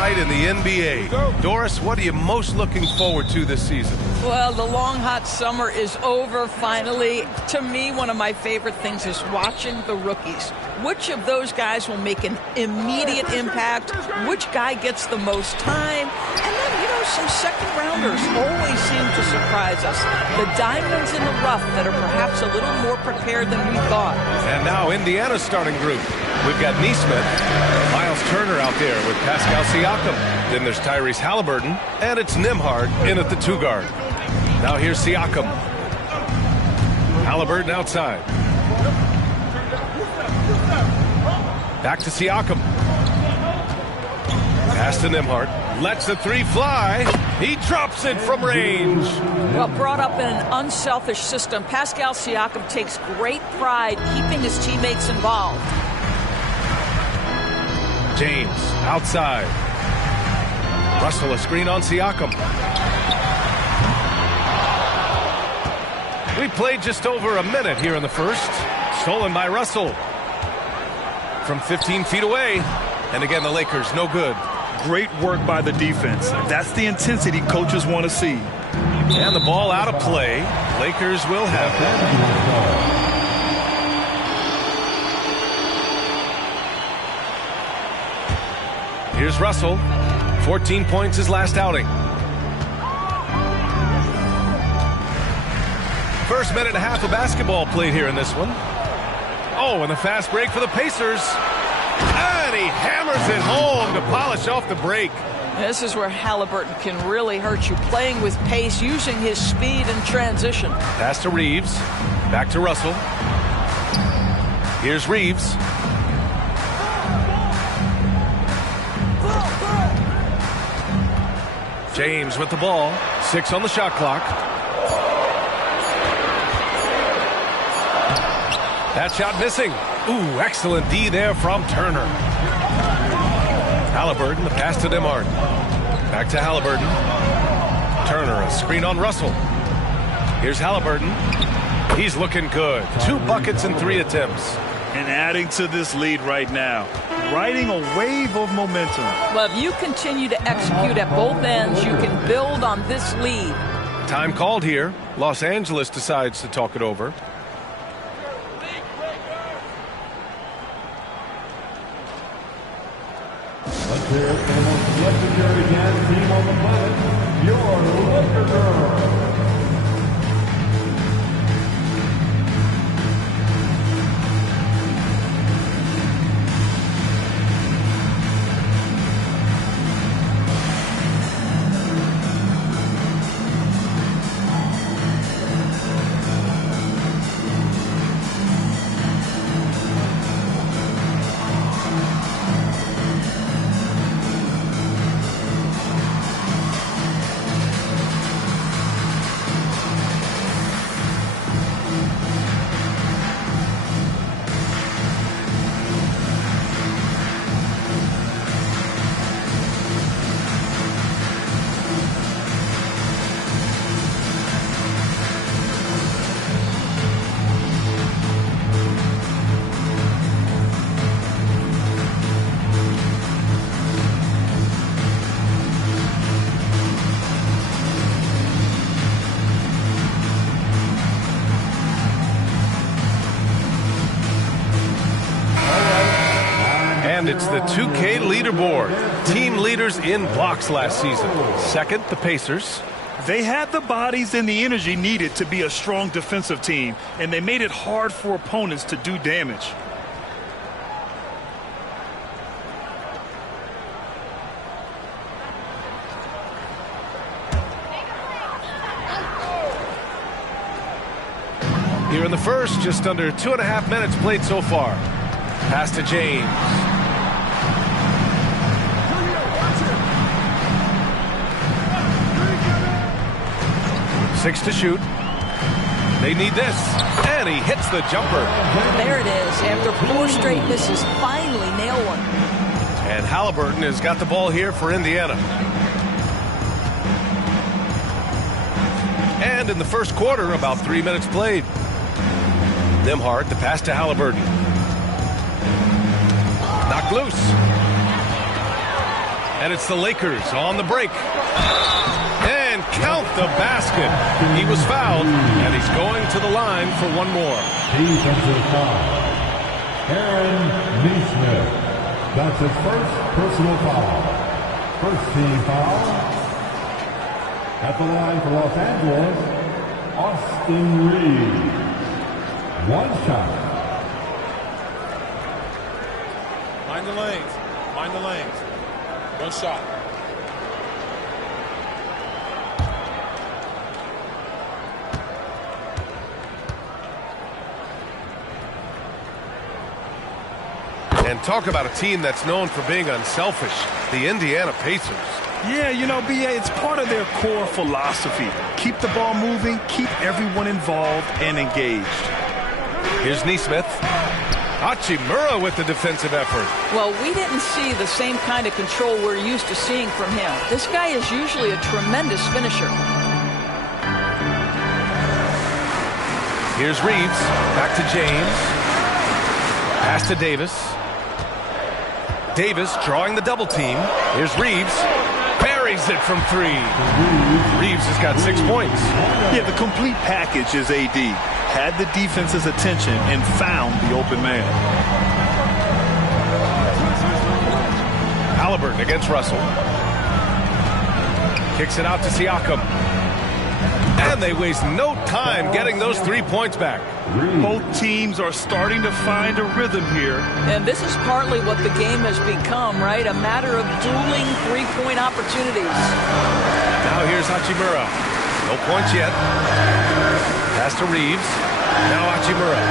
night in the NBA. Doris, what are you most looking forward to this season? Well, the long, hot summer is over finally. To me, one of my favorite things is watching the rookies. Which of those guys will make an immediate impact? Which guy gets the most time? And then, some second-rounders always seem to surprise us. The diamonds in the rough that are perhaps a little more prepared than we thought. And now Indiana's starting group. We've got Neesmith, Miles Turner out there with Pascal Siakam. Then there's Tyrese Halliburton, and it's Nembhard in at the 2 guard. Now here's Siakam. Halliburton outside. Back to Siakam. Pass to Nembhard. Lets the 3 fly. He drops it from range. Well, brought up in an unselfish system, Pascal Siakam takes great pride keeping his teammates involved. James outside. Russell a screen on Siakam. We played just over a minute here in the first. Stolen by Russell. From 15 feet away. And again, the Lakers no good. Great work by the defense. That's the intensity coaches want to see. And the ball out of play. Lakers will have it. Here's Russell. 14 points his last outing. First minute and a half of basketball played here in this one. Oh, and the fast break for the Pacers. And he hammers it home to polish off the break. This is where Halliburton can really hurt you, playing with pace, using his speed in transition. Pass to Reeves. Back to Russell. Here's Reeves. James with the ball. 6 on the shot clock. That shot missing. Ooh, excellent D there from Turner. Halliburton, the pass to Nembhard. Back to Halliburton. Turner, a screen on Russell. Here's Halliburton. He's looking good. 2 buckets in 3 attempts. And adding to this lead right now. Riding a wave of momentum. Well, if you continue to execute at both ends, you can build on this lead. Time called here. Los Angeles decides to talk it over. Let's hear it for the most legendary dance team on the planet, your LAKERS. And it's the 2K leaderboard. Team leaders in blocks last season. Second, the Pacers. They had the bodies and the energy needed to be a strong defensive team, and they made it hard for opponents to do damage. Here in the first, just under 2.5 minutes played so far. Pass to James. 6 to shoot. They need this. And he hits the jumper. There it is. After 4 straight misses, finally nail one. And Halliburton has got the ball here for Indiana. And in the first quarter, about 3 minutes played. Nembhard, the pass to Halliburton. Knocked loose. And it's the Lakers on the break. And count the basket. He was fouled, and he's going to the line for one more. Defensive foul. Aaron Neesmith. That's his first personal foul. First team foul. At the line for Los Angeles, Austin Reeves. One shot. Mind the lanes. Mind the lanes. One shot. And talk about a team that's known for being unselfish, the Indiana Pacers. Yeah, you know, B.A., it's part of their core philosophy. Keep the ball moving, keep everyone involved and engaged. Here's Neesmith. Hachimura with the defensive effort. Well, we didn't see the same kind of control we're used to seeing from him. This guy is usually a tremendous finisher. Here's Reeves. Back to James. Pass to Davis. Davis drawing the double team. Here's Reeves. Buries it from three. Reeves has got 6 points. Yeah, the complete package is AD. Had the defense's attention and found the open man. Halliburton against Russell. Kicks it out to Siakam. And they waste no time getting those 3 points back. Both teams are starting to find a rhythm here. And this is partly what the game has become, right? A matter of dueling three-point opportunities. Now here's Hachimura. No points yet. Pass to Reeves. Now Hachimura.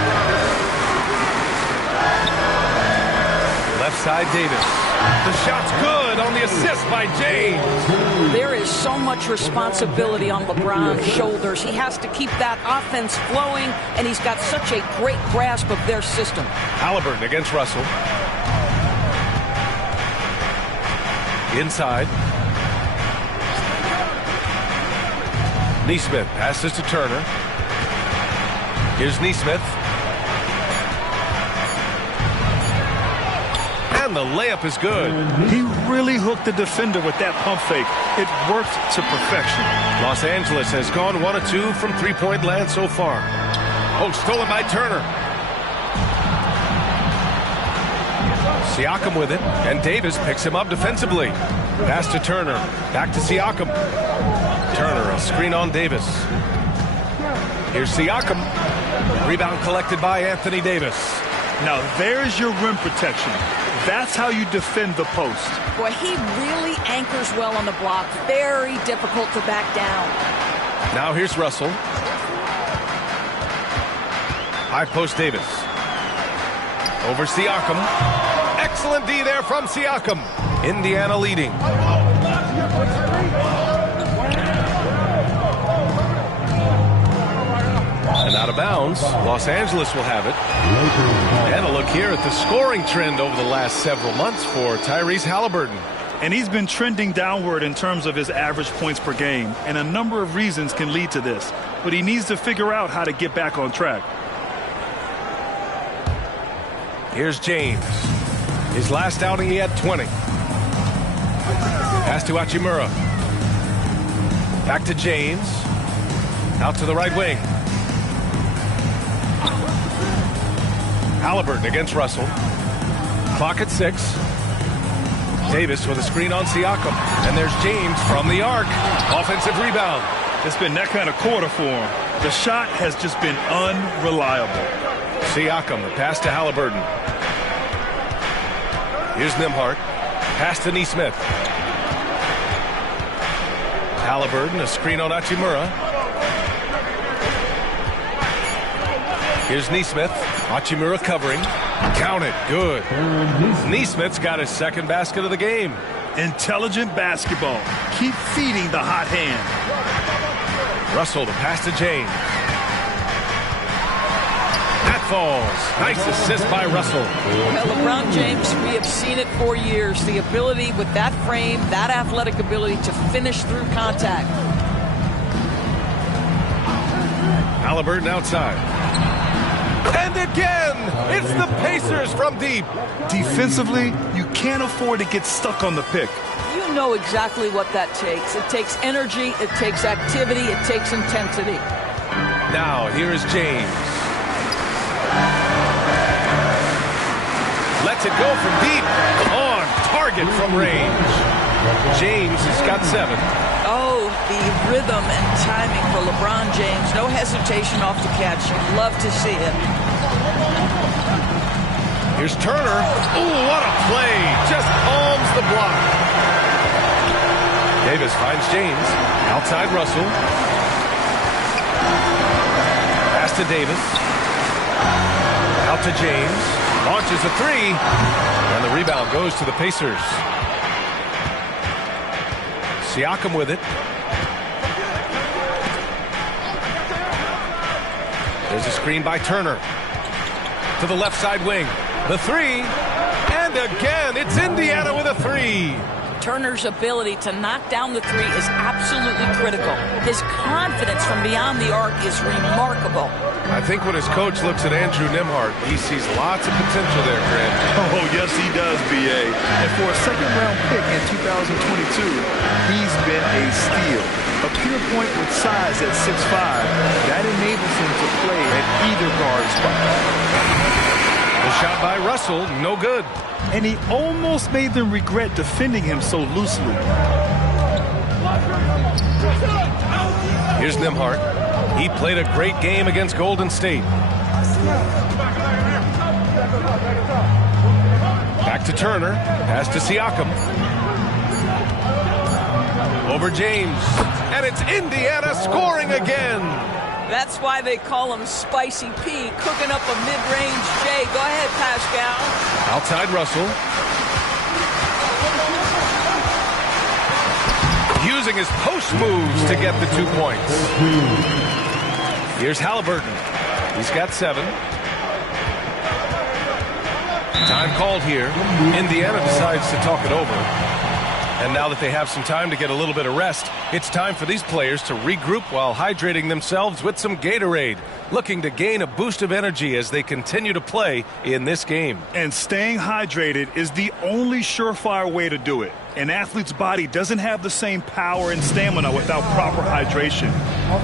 Left side Davis. The shot's good on the assist by James. There is so much responsibility on LeBron's shoulders. He has to keep that offense flowing, and he's got such a great grasp of their system. Halliburton against Russell. Inside. Neesmith passes to Turner. Here's Neesmith. And the layup is good. He really hooked the defender with that pump fake. It worked to perfection. Los Angeles has gone 1 of 2 from three-point land so far. Oh, stolen by Turner. Siakam with it, and Davis picks him up defensively. Pass to Turner. Back to Siakam. Turner, a screen on Davis. Here's Siakam. Rebound collected by Anthony Davis. Now there's your rim protection. That's how you defend the post. Boy, he really anchors well on the block. Very difficult to back down. Now here's Russell. High post Davis. Over Siakam. Excellent D there from Siakam. Indiana leading. And out of bounds, Los Angeles will have it. And a look here at the scoring trend over the last several months for Tyrese Halliburton. And he's been trending downward in terms of his average points per game. And a number of reasons can lead to this. But he needs to figure out how to get back on track. Here's James. His last outing, he had 20. Pass to Hachimura. Back to James. Out to the right wing. Halliburton against Russell. Clock at 6. Davis with a screen on Siakam. And there's James from the arc. Offensive rebound. It's been that kind of quarter for him. The shot has just been unreliable. Siakam, the pass to Halliburton. Here's Nembhard. Pass to Neesmith. Halliburton, a screen on Hachimura. Here's Neesmith. Hachimura covering. Count it. Good. Neesmith's got his second basket of the game. Intelligent basketball. Keep feeding the hot hand. Russell, the pass to James. That falls. Nice assist by Russell. Well, LeBron James, we have seen it for years. The ability with that frame, that athletic ability to finish through contact. Halliburton outside. And again, it's the Pacers from deep. Defensively, you can't afford to get stuck on the pick. You know exactly what that takes. It takes energy, it takes activity, it takes intensity. Now, here is James. Lets it go from deep. On target from range. James has got 7. Oh, the rhythm and timing for LeBron James. No hesitation off the catch. You'd love to see it. Here's Turner. Ooh, what a play. Just palms the block. Davis finds James. Outside Russell. Pass to Davis. Out to James. Launches a 3. And the rebound goes to the Pacers. Siakam with it. There's a screen by Turner. To the left side wing. The 3. And again, it's Indiana with a 3. Turner's ability to knock down the 3 is absolutely critical. His confidence from beyond the arc is remarkable. I think when his coach looks at Andrew Nembhard, he sees lots of potential there, Grant. Oh, yes, he does, B.A. And for a second-round pick in 2022, he's been a steal. A pure point with size at 6'5", that enables him to play at either guard spot. The shot by Russell, no good. And he almost made them regret defending him so loosely. Here's Nembhard. He played a great game against Golden State. Back to Turner. Pass to Siakam. Over James. And it's Indiana scoring again. That's why they call him Spicy P, cooking up a mid-range J. Go ahead, Pascal. Outside Russell. Using his post moves to get the 2 points. Here's Halliburton. He's got 7. Time called here. Indiana decides to talk it over. And now that they have some time to get a little bit of rest, it's time for these players to regroup while hydrating themselves with some Gatorade, looking to gain a boost of energy as they continue to play in this game. And staying hydrated is the only surefire way to do it. An athlete's body doesn't have the same power and stamina without proper hydration.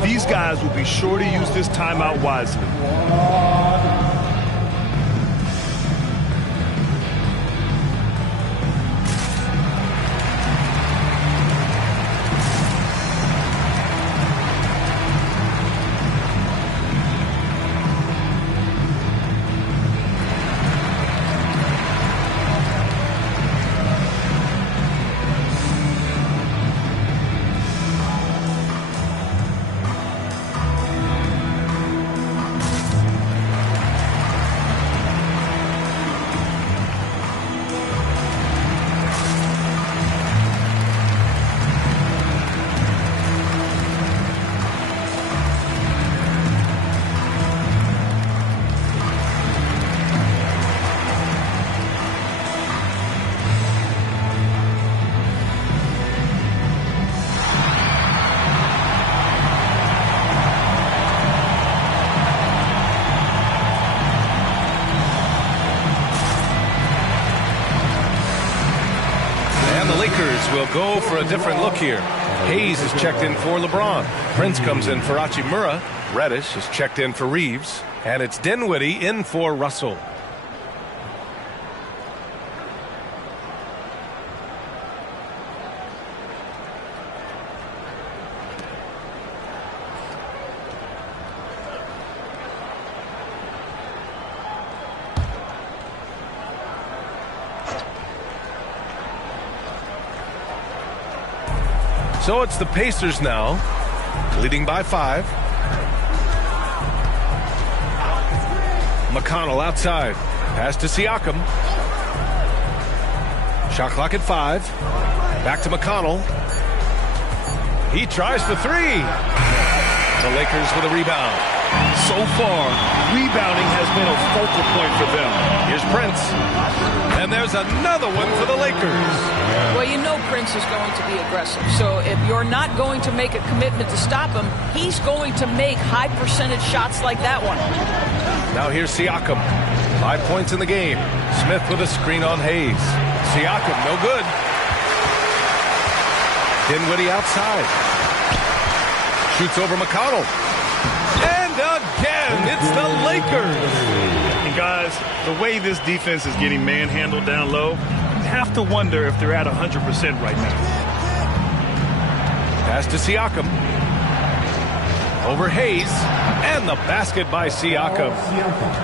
These guys will be sure to use this timeout wisely. Lakers will go for a different look here. Hayes is checked in for LeBron. Prince comes in for Hachimura. Reddish is checked in for Reeves. And it's Dinwiddie in for Russell. So it's the Pacers now, leading by 5. McConnell outside. Pass to Siakam. Shot clock at 5. Back to McConnell. He tries for 3. The Lakers with a rebound. So far, rebounding has been a focal point for them. Here's Prince. And there's another one for the Lakers. Well, you know Prince is going to be aggressive. So if you're not going to make a commitment to stop him, he's going to make high percentage shots like that one. Now here's Siakam. 5 points in the game. Smith with a screen on Hayes. Siakam, no good. Dinwiddie outside. Shoots over McConnell. And again, it's the Lakers. And guys, the way this defense is getting manhandled down low, you have to wonder if they're at 100% right now. Pass to Siakam. Over Hayes. And the basket by Siakam.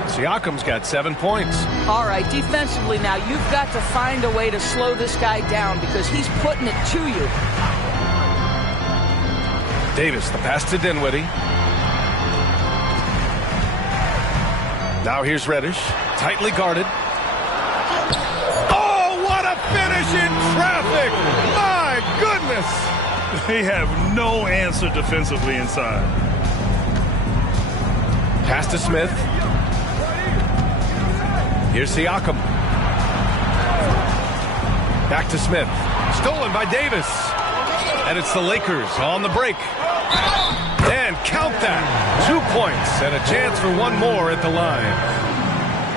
Siakam's got 7 points. All right, defensively now, you've got to find a way to slow this guy down because he's putting it to you. Davis, the pass to Dinwiddie. Now here's Reddish, tightly guarded. Oh, what a finish in traffic! My goodness! They have no answer defensively inside. Pass to Smith. Here's Siakam. Back to Smith. Stolen by Davis. And it's the Lakers on the break. And count that. 2 points and a chance for one more at the line.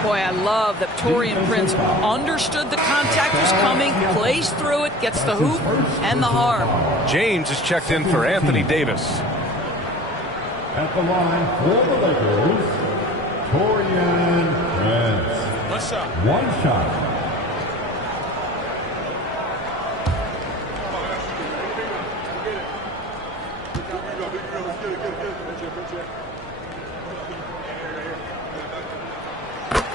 Boy, I love that Taurean Prince understood the contact was coming, plays through it, gets the hoop and the harm. James is checked in for Anthony Davis. At the line for the Lakers, Taurean Prince. One shot. One shot.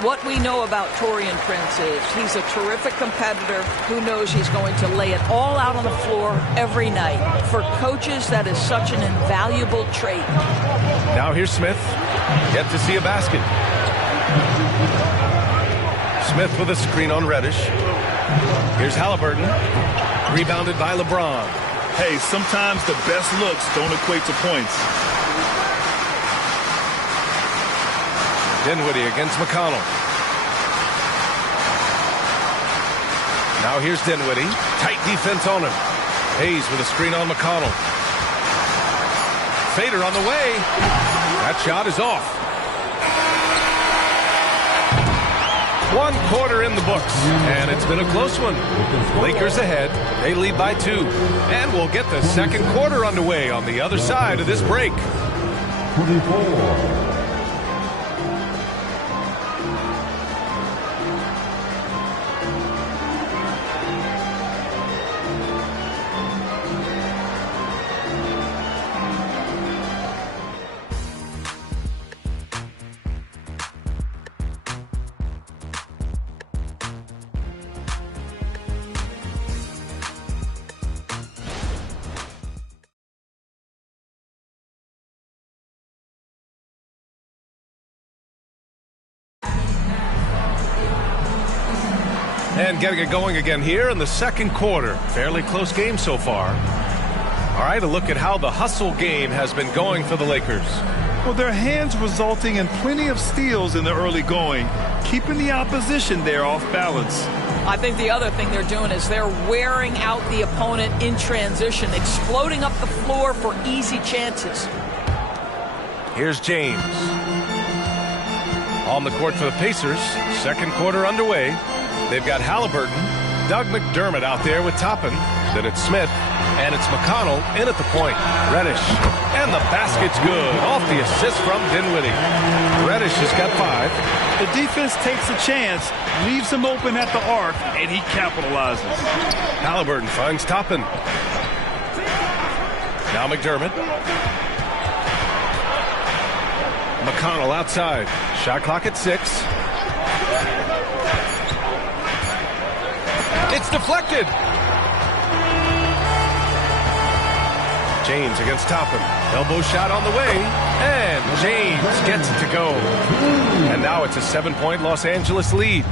What we know about Taurean Prince is he's a terrific competitor who knows he's going to lay it all out on the floor every night. For coaches, that is such an invaluable trait. Now here's Smith. Yet to see a basket. Smith with a screen on Reddish. Here's Halliburton. Rebounded by LeBron. Hey, sometimes the best looks don't equate to points. Dinwiddie against McConnell. Now here's Dinwiddie. Tight defense on him. Hayes with a screen on McConnell. Fader on the way. That shot is off. 1 quarter in the books, and it's been a close one. Lakers ahead. They lead by 2. And we'll get the second quarter underway on the other side of this break. 24. And getting it going again here in the second quarter. Fairly close game so far. All right, a look at how the hustle game has been going for the Lakers. Well, their hands resulting in plenty of steals in the early going, keeping the opposition there off balance. I think the other thing they're doing is they're wearing out the opponent in transition, exploding up the floor for easy chances. Here's James. On the court for the Pacers. Second quarter underway. They've got Halliburton, Doug McDermott out there with Toppin. Then it's Smith, and it's McConnell in at the point. Reddish, and the basket's good. Off the assist from Dinwiddie. Reddish has got 5. The defense takes a chance, leaves him open at the arc, and he capitalizes. Halliburton finds Toppin. Now McDermott. McConnell outside. Shot clock at 6. It's deflected. James against Toppin. Elbow shot on the way. And James gets it to go. And now it's a 7-point Los Angeles lead.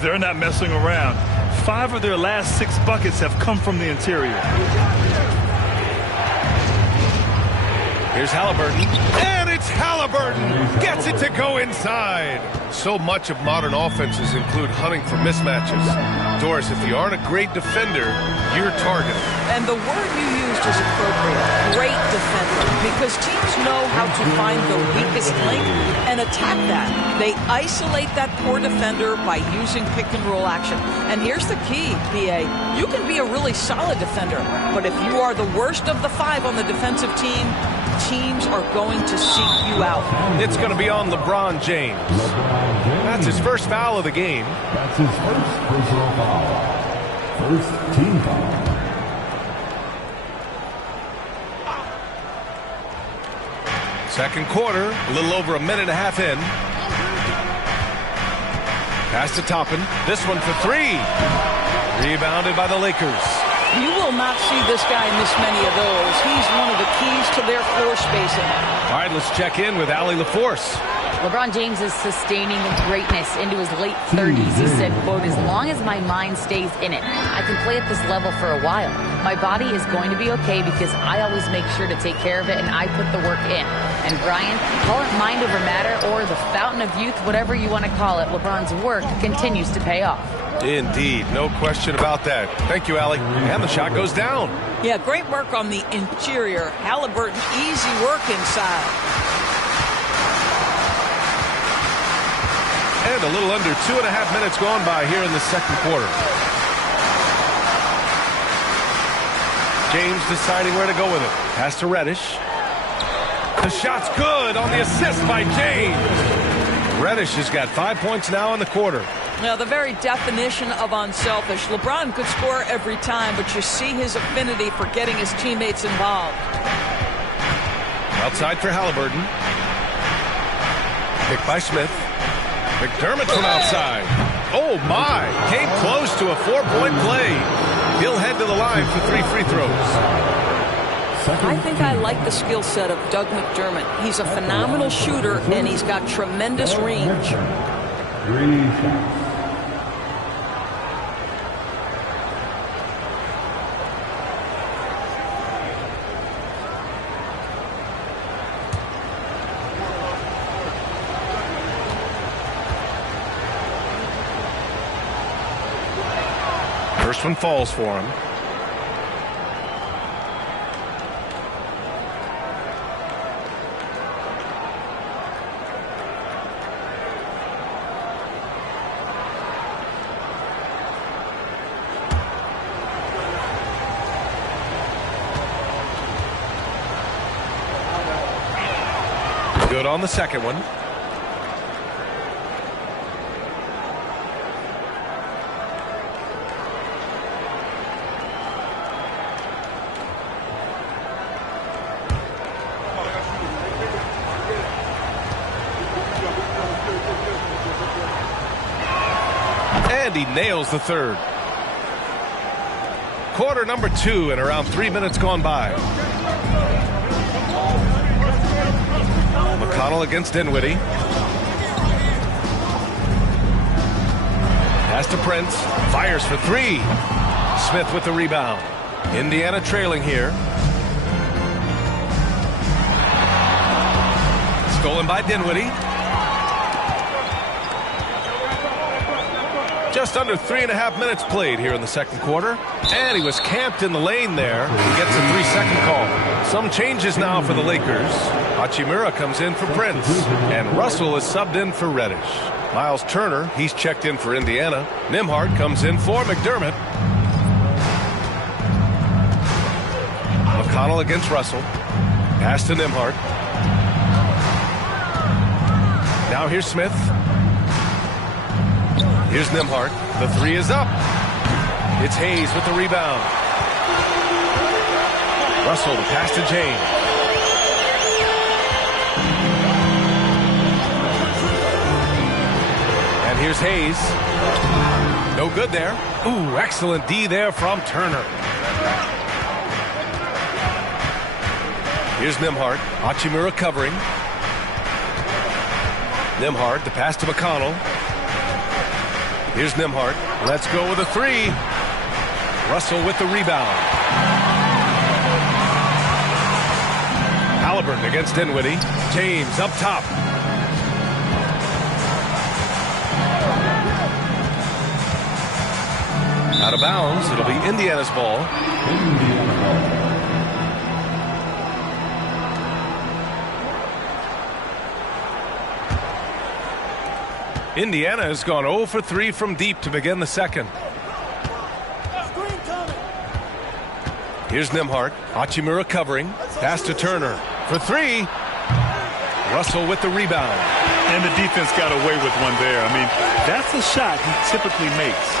They're not messing around. 5 of their last 6 buckets have come from the interior. Here's Halliburton. And it's Halliburton. Gets it to go inside. So much of modern offenses include hunting for mismatches. Doris, if you aren't a great defender, you're targeted. And the word you used is appropriate. Great defender. Because teams know how to find the weakest link and attack that. They isolate that poor defender by using pick-and-roll action. And here's the key, PA. You can be a really solid defender, but if you are the worst of the 5 on the defensive team, teams are going to seek you out. It's going to be on LeBron James. That's his first foul of the game. That's his first personal foul. First team foul. Second quarter, a little over a minute and a half in. Pass to Toppin. This one for 3. Rebounded by the Lakers. You will not see this guy miss many of those. He's one of the keys to their floor spacing. All right, let's check in with Allie LaForce. LeBron James is sustaining greatness into his late 30s. He said, quote, "As long as my mind stays in it, I can play at this level for a while. My body is going to be okay because I always make sure to take care of it and I put the work in." And Brian, call it mind over matter or the fountain of youth, whatever you want to call it, LeBron's work continues to pay off. Indeed, no question about that. Thank you, Allie. And the shot goes down. Yeah, great work on the interior. Halliburton, easy work inside. And a little under 2.5 minutes gone by here in the second quarter. James deciding where to go with it. Pass to Reddish. The shot's good on the assist by James. Reddish has got 5 points now in the quarter. Now, the very definition of unselfish. LeBron could score every time, but you see his affinity for getting his teammates involved. Outside for Halliburton. Picked by Smith. McDermott from outside. Oh, my. Came close to a 4-point play. He'll head to the line for 3 free throws. I think I like the skill set of Doug McDermott. He's a phenomenal shooter, and he's got tremendous range. 3 shots. First one falls for him. Good on the second one. And he nails the third. Quarter number 2 and around 3 minutes gone by. McConnell against Dinwiddie. Pass to Prince. Fires for 3. Smith with the rebound. Indiana trailing here. Stolen by Dinwiddie. Just under 3.5 minutes played here in the second quarter. And he was camped in the lane there. He gets a 3-second call. Some changes now for the Lakers. Hachimura comes in for Prince. And Russell is subbed in for Reddish. Miles Turner, he's checked in for Indiana. Nembhard comes in for McDermott. McConnell against Russell. Pass to Nembhard. Now here's Smith. Here's Nembhard. The 3 is up. It's Hayes with the rebound. Russell, the pass to James. And here's Hayes. No good there. Ooh, excellent D there from Turner. Here's Nembhard. Hachimura covering. Nembhard, the pass to McConnell. Here's Nembhard. Let's go with a 3. Russell with the rebound. Halliburton against Dinwiddie. James up top. Out of bounds. It'll be Indiana's ball. Indiana has gone 0 for 3 from deep to begin the second. Here's Nembhard. Hachimura covering. Pass to Turner for 3. Russell with the rebound. And the defense got away with one there. I mean, that's a shot he typically makes.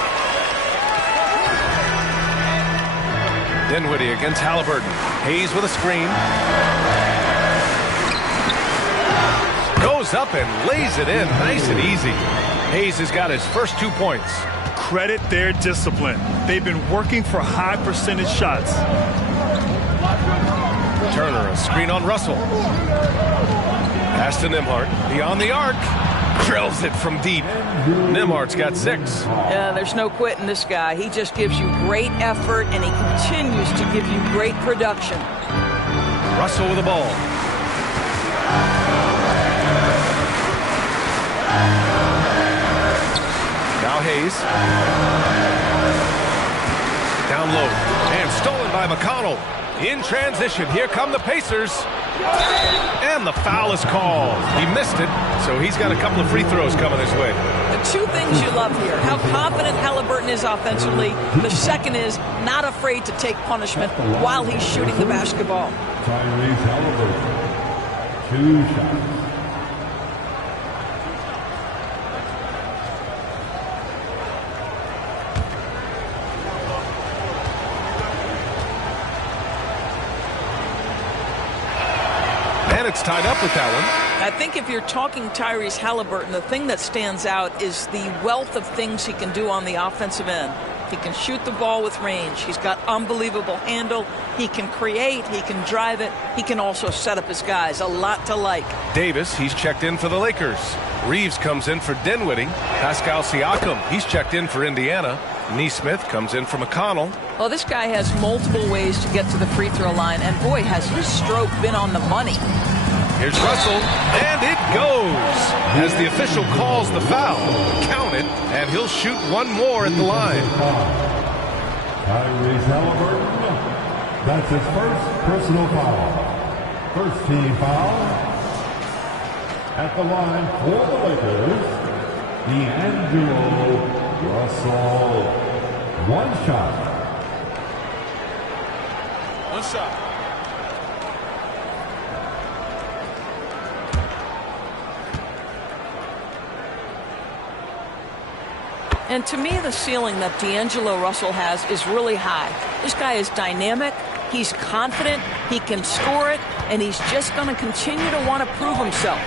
Dinwiddie against Halliburton. Hayes with a screen. Goes up and lays it in nice and easy. Hayes has got his first 2 points. Credit their discipline. They've been working for high percentage shots. Turner, a screen on Russell. Pass to Nembhard. Beyond the arc. Drills it from deep. Nembhard's got 6. Yeah, there's no quitting this guy. He just gives you great effort, and he continues to give you great production. Russell with the ball. Now Hayes. Down low. And stolen by McConnell. In transition. Here come the Pacers. And the foul is called. He missed it, so he's got a couple of free throws coming his way. The 2 things you love here, how confident Halliburton is offensively. The second is not afraid to take punishment while he's shooting the basketball. Tyrese Halliburton, 2 shots. It's tied up with that one. I think if you're talking Tyrese Halliburton, the thing that stands out is the wealth of things he can do on the offensive end. He can shoot the ball with range. He's got unbelievable handle. He can create. He can drive it. He can also set up his guys. A lot to like. Davis, he's checked in for the Lakers. Reeves comes in for Dinwiddie. Pascal Siakam, he's checked in for Indiana. Neesmith comes in for McConnell. Well, this guy has multiple ways to get to the free throw line, and boy, has his stroke been on the money. Here's Russell, and it goes. As the official calls the foul, count it, and he'll shoot one more at the line. Tyrese Halliburton, that's his first personal foul. First team foul. At the line for the Lakers, D'Angelo Russell. 1 shot. 1 shot. And to me, the ceiling that D'Angelo Russell has is really high. This guy is dynamic. He's confident. He can score it. And he's just going to continue to want to prove himself.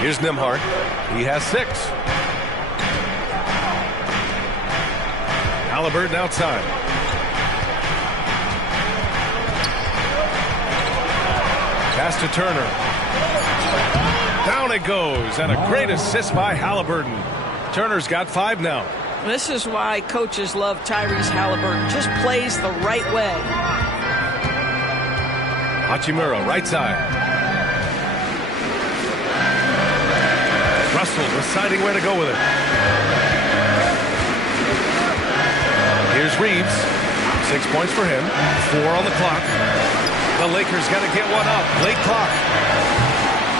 Here's Nembhard. He has 6. Halliburton outside. Pass to Turner. Down it goes. And a great assist by Halliburton. Turner's got 5 now. This is why coaches love Tyrese Halliburton. Just plays the right way. Hachimura, right side. Russell deciding where to go with it. Here's Reeves. 6 points for him. 4 on the clock. The Lakers got to get one up. Late clock.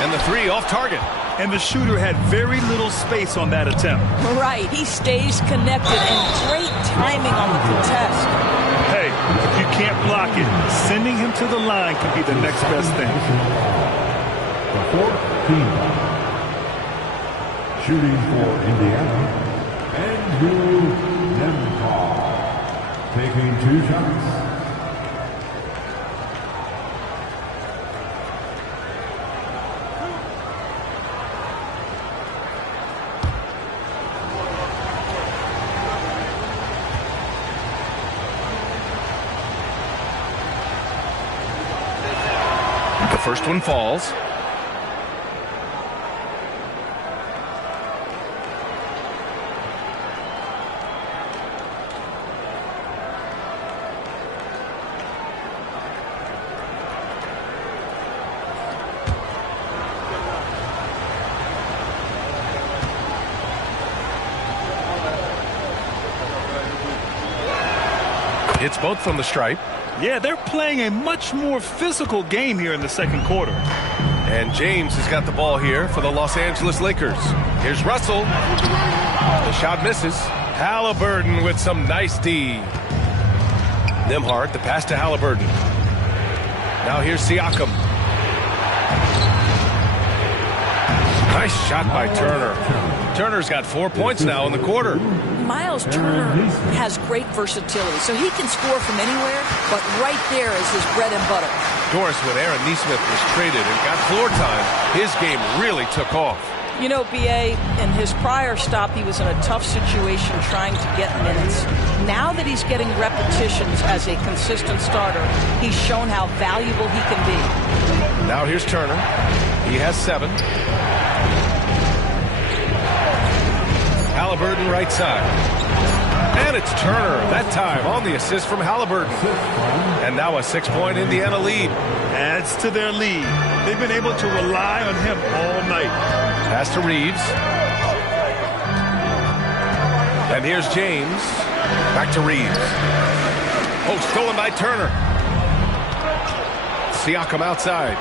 And the 3 off target. And the shooter had very little space on that attempt. Right. He stays connected and great timing on the contest. Hey, if you can't block it, sending him to the line could be the next best thing. The 4th team. Shooting for Indiana, Andrew Nembhard. Taking 2 shots. First one falls. It's both from the stripe. Yeah, they're playing a much more physical game here in the second quarter. And James has got the ball here for the Los Angeles Lakers. Here's Russell. The shot misses. Halliburton with some nice D. Nembhard, the pass to Halliburton. Now here's Siakam. Nice shot by Turner. Turner's got 4 points now in the quarter. Miles Turner has great versatility, so he can score from anywhere, but right there is his bread and butter. Doris, when Aaron Nesmith was traded and got floor time, his game really took off. You know, B.A., in his prior stop, he was in a tough situation trying to get minutes. Now that he's getting repetitions as a consistent starter, he's shown how valuable he can be. Now here's Turner. He has 7. Halliburton right side. And it's Turner, that time on the assist from Halliburton. And now a 6-point Indiana lead. Adds to their lead. They've been able to rely on him all night. Pass to Reeves. And here's James. Back to Reeves. Oh, stolen by Turner. Siakam outside.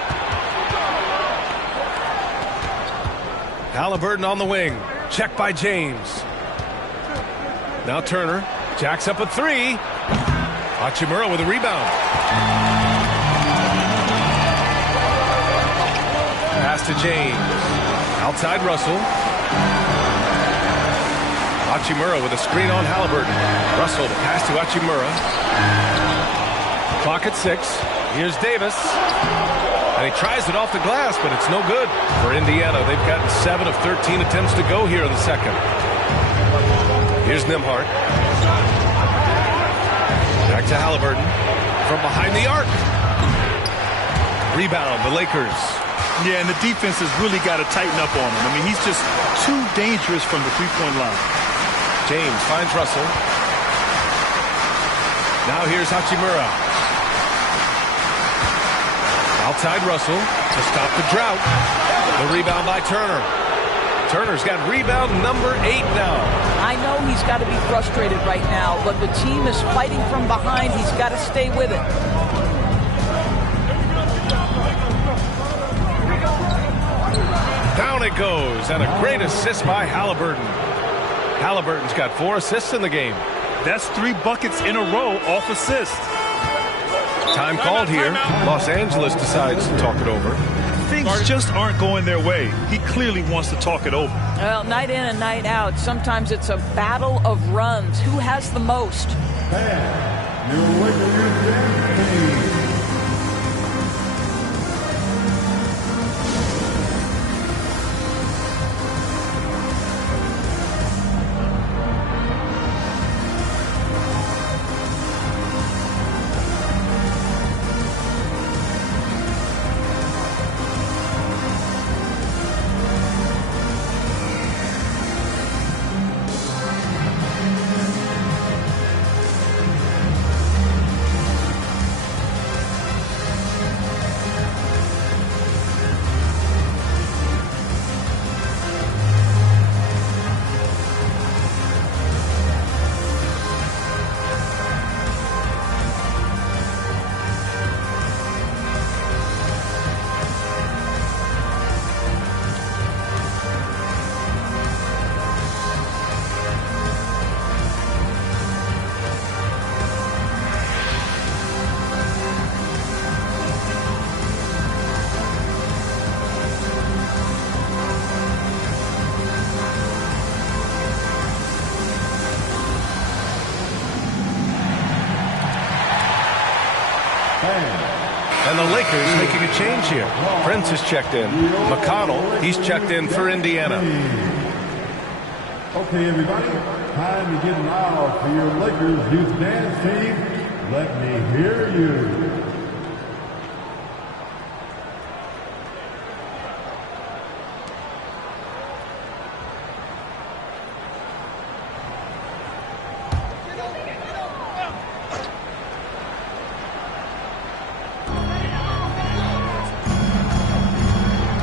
Halliburton on the wing. Check by James. Now Turner jacks up a 3. Hachimura with a rebound. Pass to James. Outside Russell. Hachimura with a screen on Halliburton. Russell to pass to Hachimura. Clock at 6. Here's Davis. And he tries it off the glass, but it's no good. For Indiana, they've gotten 7 of 13 attempts to go here in the second. Here's Nembhard. Back to Halliburton. From behind the arc. Rebound, the Lakers. Yeah, and the defense has really got to tighten up on him. I mean, he's just too dangerous from the three-point line. James finds Russell. Now here's Hachimura. Outside Russell to stop the drought. The rebound by Turner. Turner's got rebound number 8 now. I know he's got to be frustrated right now, but the team is fighting from behind. He's got to stay with it. Down it goes, and a great assist by Halliburton. Halliburton's got 4 assists in the game. That's 3 buckets in a row off assist. Time called here. Los Angeles decides to talk it over. Things just aren't going their way. He clearly wants to talk it over. Well, night in and night out, sometimes it's a battle of runs. Who has the most? And the Lakers making a change here. Prince has checked in. McConnell, he's checked in for Indiana. Okay, everybody, time to get loud for your Lakers youth dance team. Let me hear you.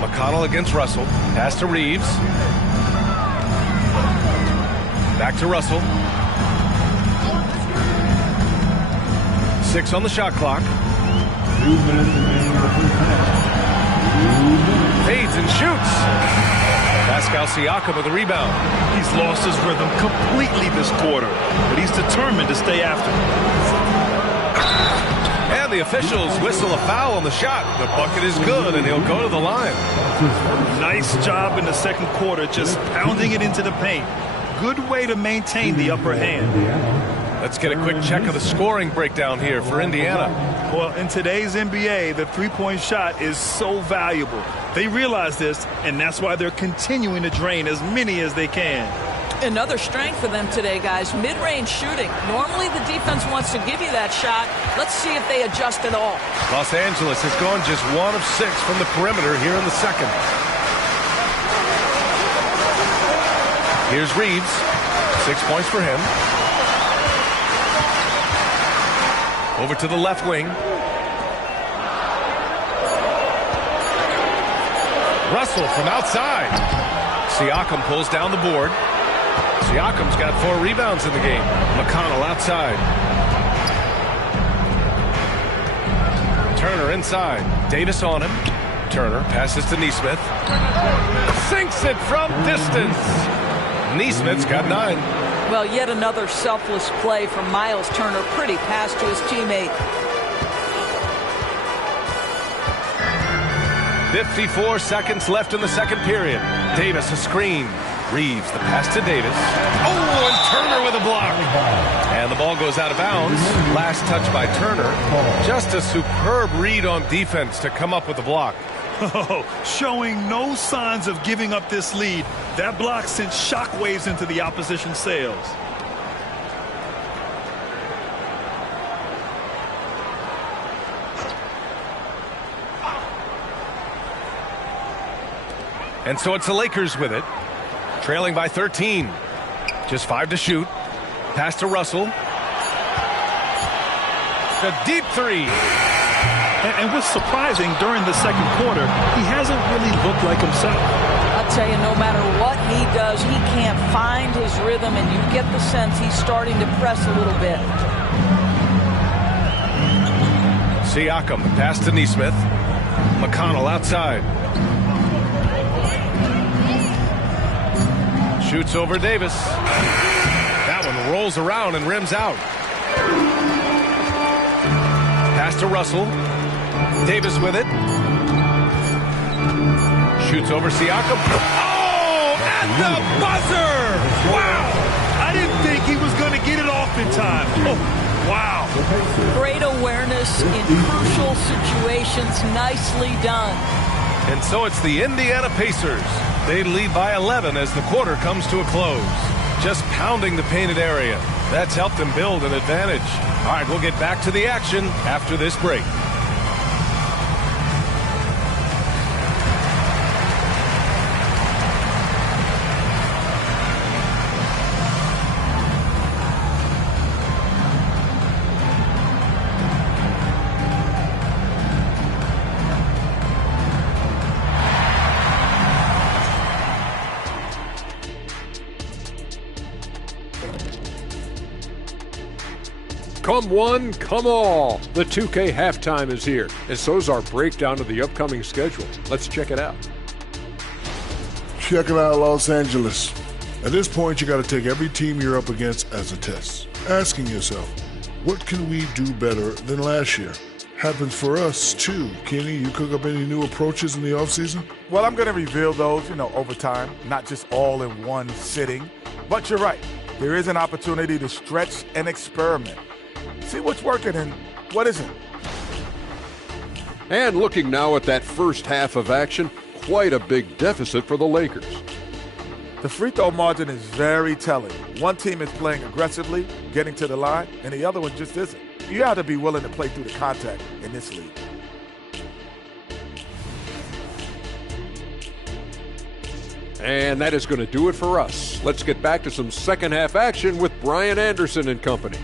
McConnell against Russell. Pass to Reeves. Back to Russell. 6 on the shot clock. 2 minutes remaining in the first half. Fades and shoots. Pascal Siakam with the rebound. He's lost his rhythm completely this quarter, but he's determined to stay after it. And the officials whistle a foul on the shot. The bucket is good, and he'll go to the line. Nice job in the second quarter, just pounding it into the paint. Good way to maintain the upper hand. Let's get a quick check of the scoring breakdown here for Indiana. Well, in today's NBA, the three-point shot is so valuable. They realize this, and that's why they're continuing to drain as many as they can. Another strength for them today, guys, mid-range shooting. Normally the defense wants to give you that shot. Let's see if they adjust at all. Los Angeles has gone just 1 of 6 from the perimeter here in the second. Here's Reeves. 6 points for him. Over to the left wing. Russell from outside. Siakam pulls down the board. Siakam's got 4 rebounds in the game. McConnell outside. Turner inside. Davis on him. Turner passes to Neesmith. Sinks it from distance. Neesmith's got 9. Well, yet another selfless play from Miles Turner. Pretty pass to his teammate. 54 seconds left in the second period. Davis a screen. Reeves the pass to Davis. Oh, and Turner with a block. And the ball goes out of bounds. Last touch by Turner. Just a superb read on defense to come up with the block. Oh, showing no signs of giving up this lead. That block sent shockwaves into the opposition sails. And so it's the Lakers with it. Trailing by 13. Just 5 to shoot. Pass to Russell. The deep 3. And what's surprising, during the second quarter, he hasn't really looked like himself. I'll tell you, no matter what he does, he can't find his rhythm, and you get the sense he's starting to press a little bit. Siakam, the pass to Neesmith. McConnell outside. Shoots over Davis. That one rolls around and rims out. Pass to Russell. Davis with it. Shoots over Siakam. Oh, at the buzzer! Wow! I didn't think he was going to get it off in time. Oh, wow. Great awareness in crucial situations. Nicely done. And so it's the Indiana Pacers. They lead by 11 as the quarter comes to a close. Just pounding the painted area. That's helped them build an advantage. All right, we'll get back to the action after this break. Come one, come all. The 2K halftime is here, and so is our breakdown of the upcoming schedule. Let's check it out. Check it out, Los Angeles. At this point, you got to take every team you're up against as a test. Asking yourself, what can we do better than last year? Happens for us, too. Kenny, you cook up any new approaches in the offseason? Well, I'm going to reveal those, over time, not just all in one sitting. But you're right. There is an opportunity to stretch and experiment. See what's working and what isn't. And looking now at that first half of action, quite a big deficit for the Lakers. The free throw margin is very telling. One team is playing aggressively, getting to the line, and the other one just isn't. You have to be willing to play through the contact in this league. And that is going to do it for us. Let's get back to some second half action with Brian Anderson and company.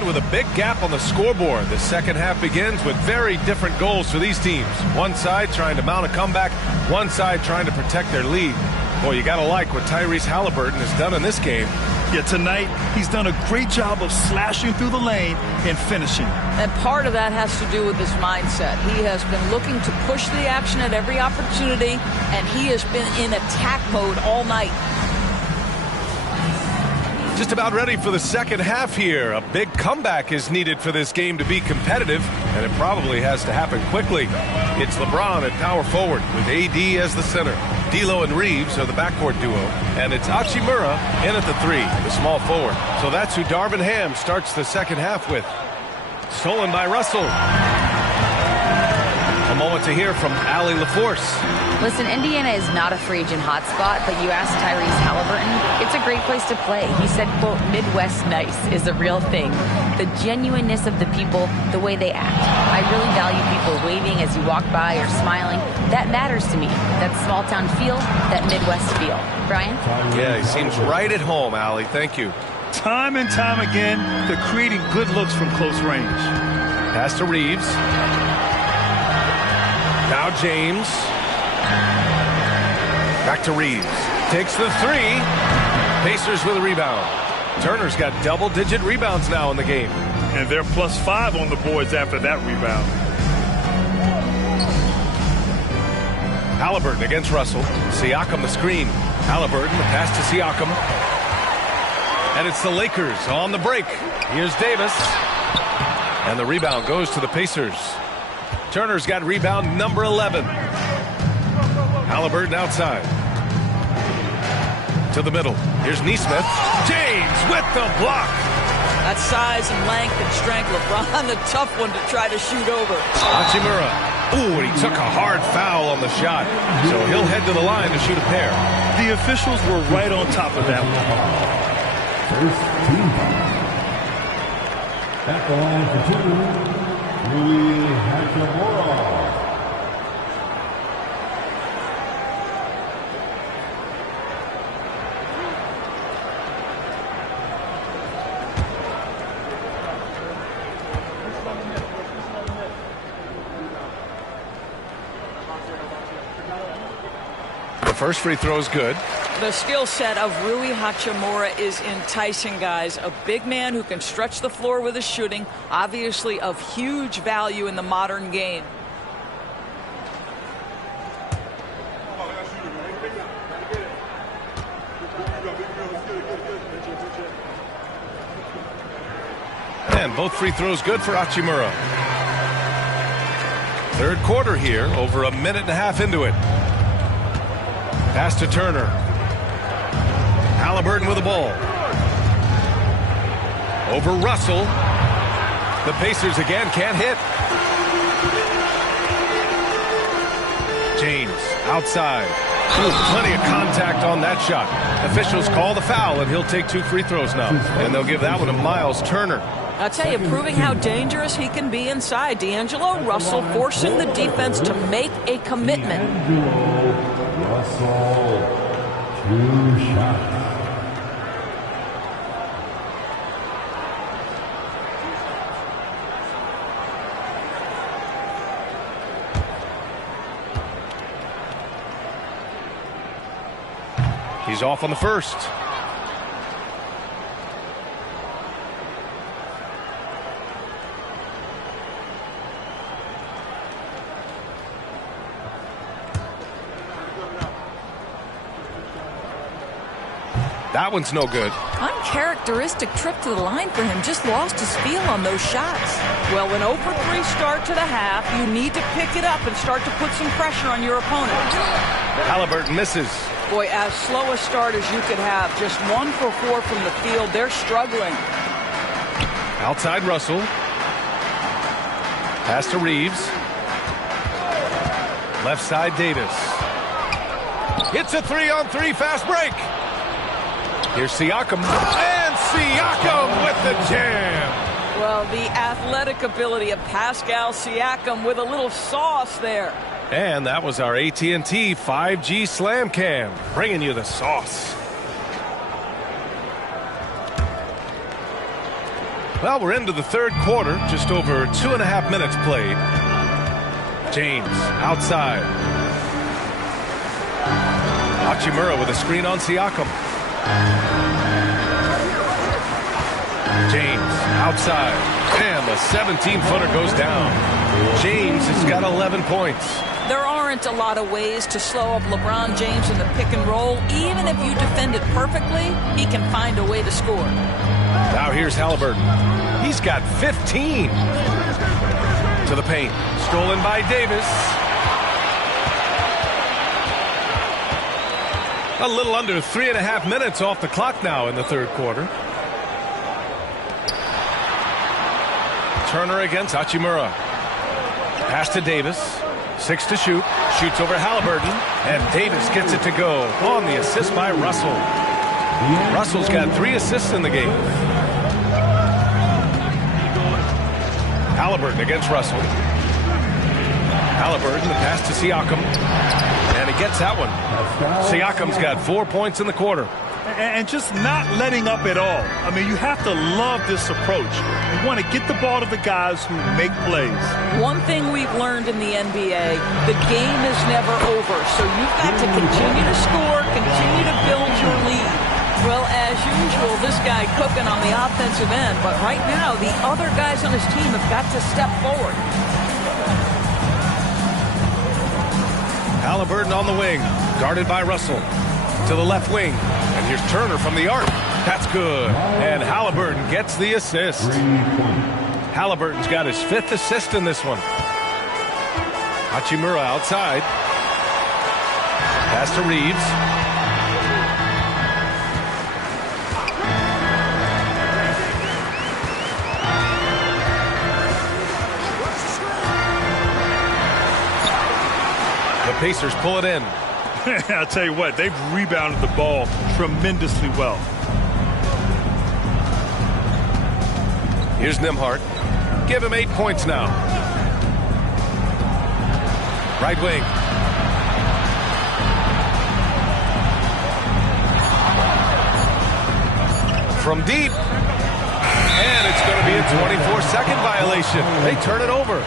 And with a big gap on the scoreboard, the second half begins with very different goals for these teams. One side trying to mount a comeback, one side trying to protect their lead. Boy, you got to like what Tyrese Halliburton has done in this game. Yeah, tonight he's done a great job of slashing through the lane and finishing. And part of that has to do with his mindset. He has been looking to push the action at every opportunity, and he has been in attack mode all night. Just about ready for the second half here. A big comeback is needed for this game to be competitive, and it probably has to happen quickly. It's LeBron at power forward with AD as the center. D'Lo and Reeves are the backcourt duo, and it's Hachimura in at the 3, the small forward. So that's who Darvin Ham starts the second half with. Stolen by Russell. A moment to hear from Allie LaForce. Listen, Indiana is not a free agent hotspot, but you asked Tyrese Halliburton, it's a great place to play. He said, quote, Midwest nice is a real thing. The genuineness of the people, the way they act. I really value people waving as you walk by or smiling. That matters to me. That small town feel, that Midwest feel. Brian? Yeah, he seems right at home, Allie. Thank you. Time and time again, they're creating good looks from close range. Pass to Reeves. Now James. Back to Reeves. Takes the 3. Pacers with a rebound. Turner's got double-digit rebounds now in the game. And they're +5 on the boards after that rebound. Halliburton against Russell. Siakam the screen. Halliburton, the pass to Siakam. And it's the Lakers on the break. Here's Davis. And the rebound goes to the Pacers. Turner's got rebound number 11. Halliburton outside. To the middle. Here's Nesmith. James with the block. That size and length and strength, LeBron, the tough one to try to shoot over. Hachimura. Ooh, and he took a hard foul on the shot. So he'll head to the line to shoot a pair. The officials were right on top of that one. First team foul. At the line for 2, Rui Hachimura. First free throw is good. The skill set of Rui Hachimura is enticing, guys. A big man who can stretch the floor with his shooting, obviously of huge value in the modern game. And both free throws good for Hachimura. Third quarter here, over a minute and a half into it. Pass to Turner. Halliburton with the ball. Over Russell. The Pacers again can't hit. James outside. Ooh, plenty of contact on that shot. Officials call the foul, and he'll take 2 free throws now. And they'll give that one to Miles Turner. I'll tell you, proving how dangerous he can be inside. D'Angelo Russell forcing the defense to make a commitment. Russell, 2 shots. He's off on the first. That one's no good. Uncharacteristic trip to the line for him. Just lost his feel on those shots. Well, an 0 for 3 start to the half. You need to pick it up and start to put some pressure on your opponent. Halliburton misses. Boy, as slow a start as you could have. Just 1 for 4 from the field. They're struggling. Outside Russell. Pass to Reeves. Left side Davis. Hits a 3-on-3 fast break. Here's Siakam. And Siakam with the jam. Well, the athletic ability of Pascal Siakam with a little sauce there. And that was our AT&T 5G Slam Cam, bringing you the sauce. Well, we're into the third quarter, just over 2.5 minutes played. James outside. Hachimura with a screen on Siakam. James outside. And the 17-footer goes down. James has got 11 points. There aren't a lot of ways to slow up LeBron James in the pick and roll. Even if you defend it perfectly, he can find a way to score. Now here's Halliburton. He's got 15. To the paint. Stolen by Davis. A little under 3.5 minutes off the clock now in the third quarter. Turner against Hachimura. Pass to Davis. 6 to shoot. Shoots over Halliburton. And Davis gets it to go on the assist by Russell. Russell's got 3 assists in the game. Halliburton against Russell. Halliburton, the pass to Siakam. And he gets that one. Siakam's got 4 points in the quarter. And just not letting up at all. I mean, you have to love this approach. You want to get the ball to the guys who make plays. One thing we've learned in the NBA, the game is never over. So you've got to continue to score, continue to build your lead. Well, as usual, this guy cooking on the offensive end. But right now, the other guys on his team have got to step forward. Halliburton on the wing, guarded by Russell. To the left wing. And here's Turner from the arc. That's good. And Halliburton gets the assist. Halliburton's got his 5th assist in this one. Hachimura outside. Pass to Reeves. The Pacers pull it in. I'll tell you what, they've rebounded the ball tremendously well. Here's Nembhard. Give him 8 points now. Right wing. From deep. And it's going to be a 24-second violation. They turn it over.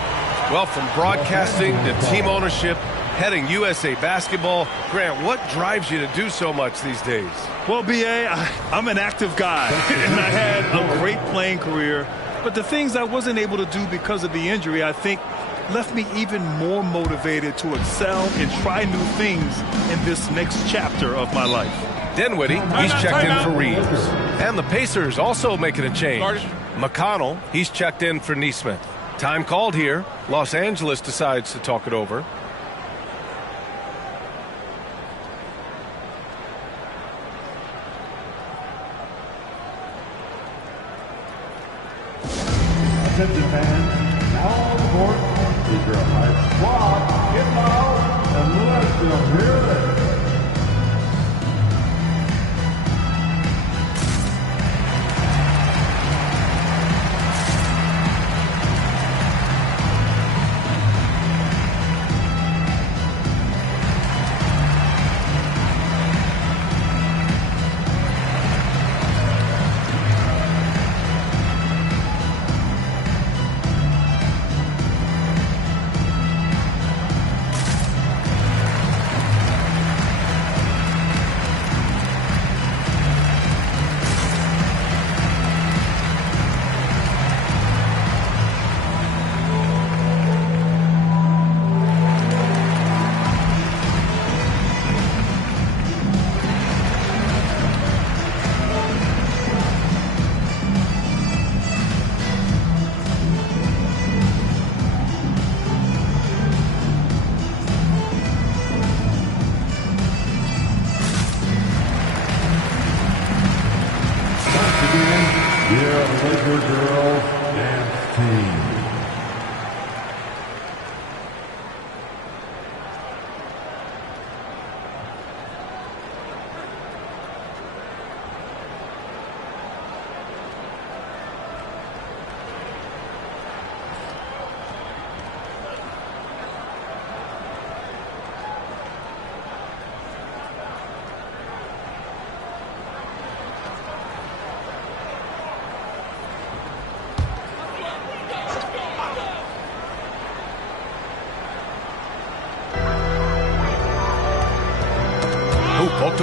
Well, from broadcasting to team ownership, heading USA Basketball. Grant, what drives you to do so much these days? Well, B.A., I'm an active guy, and I had a great playing career. But the things I wasn't able to do because of the injury, I think, left me even more motivated to excel and try new things in this next chapter of my life. Dinwiddie, he's checked in for Reeves. And the Pacers also making a change. McConnell, he's checked in for Neesmith. Time called here. Los Angeles decides to talk it over. Attention fans, now on the court is your high squad. Get loud and let them hear it.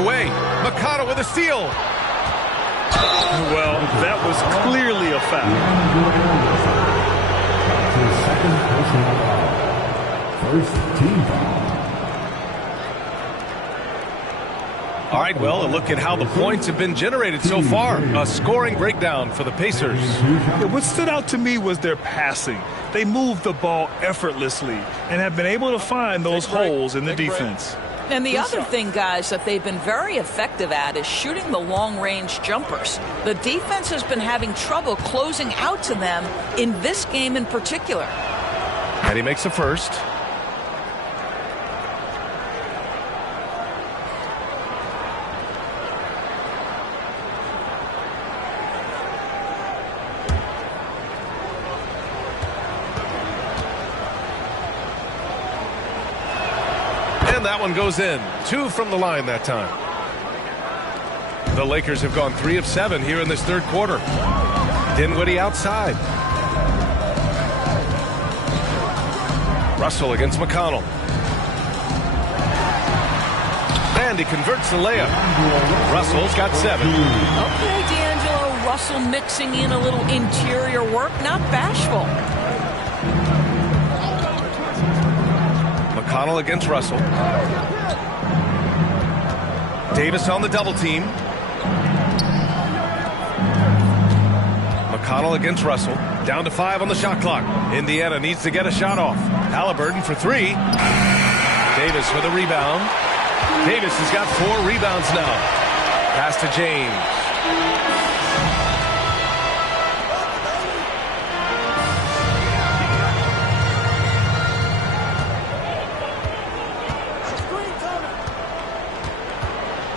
away. McConnell with a steal. Well, that was clearly a foul. First team foul. All right, well, a look at how the points have been generated so far. A scoring breakdown for the Pacers. What stood out to me was their passing. They moved the ball effortlessly and have been able to find those holes in the defense. And the other thing, guys, that they've been very effective at is shooting the long-range jumpers. The defense has been having trouble closing out to them in this game in particular. And he makes a first. And that one goes in. 2 from the line that time. The Lakers have gone 3 of 7 here in this third quarter. Dinwiddie outside. Russell against McConnell. And he converts the layup. Russell's got 7. Okay, D'Angelo, Russell mixing in a little interior work, not bashful. McConnell against Russell. Davis on the double team. McConnell against Russell. Down to 5 on the shot clock. Indiana needs to get a shot off. Halliburton for 3. Davis with a rebound. Davis has got 4 rebounds now. Pass to James.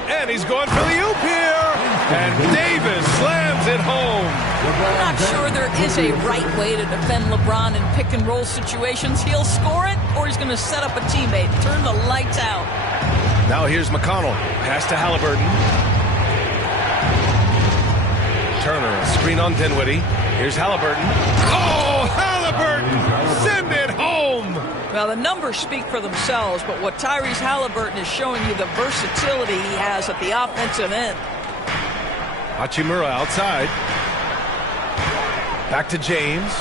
And he's going for the oop here. And Davis slams it home. I'm not sure there is a right way to defend LeBron in pick and roll situations. He'll score it, or he's going to set up a teammate, turn the lights out. Now here's McConnell. Pass to Halliburton. Turner, a screen on Dinwiddie. Here's Halliburton. Oh, Halliburton! Send it home! Well, the numbers speak for themselves, but what Tyrese Halliburton is showing you, the versatility he has at the offensive end. Hachimura outside. Back to James.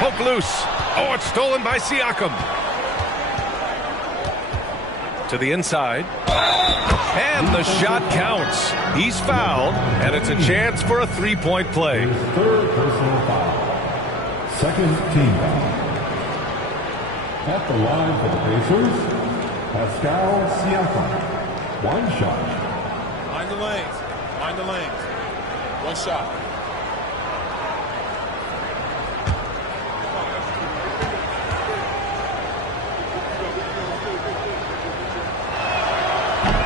Poke loose. Oh, it's stolen by Siakam. To the inside. And the shot counts. He's fouled, and it's a chance for a three-point play. Third personal foul. Second team foul. At the line for the Pacers, Pascal Siakam. 1 shot. Mind the lanes. Mind the lanes. 1 shot.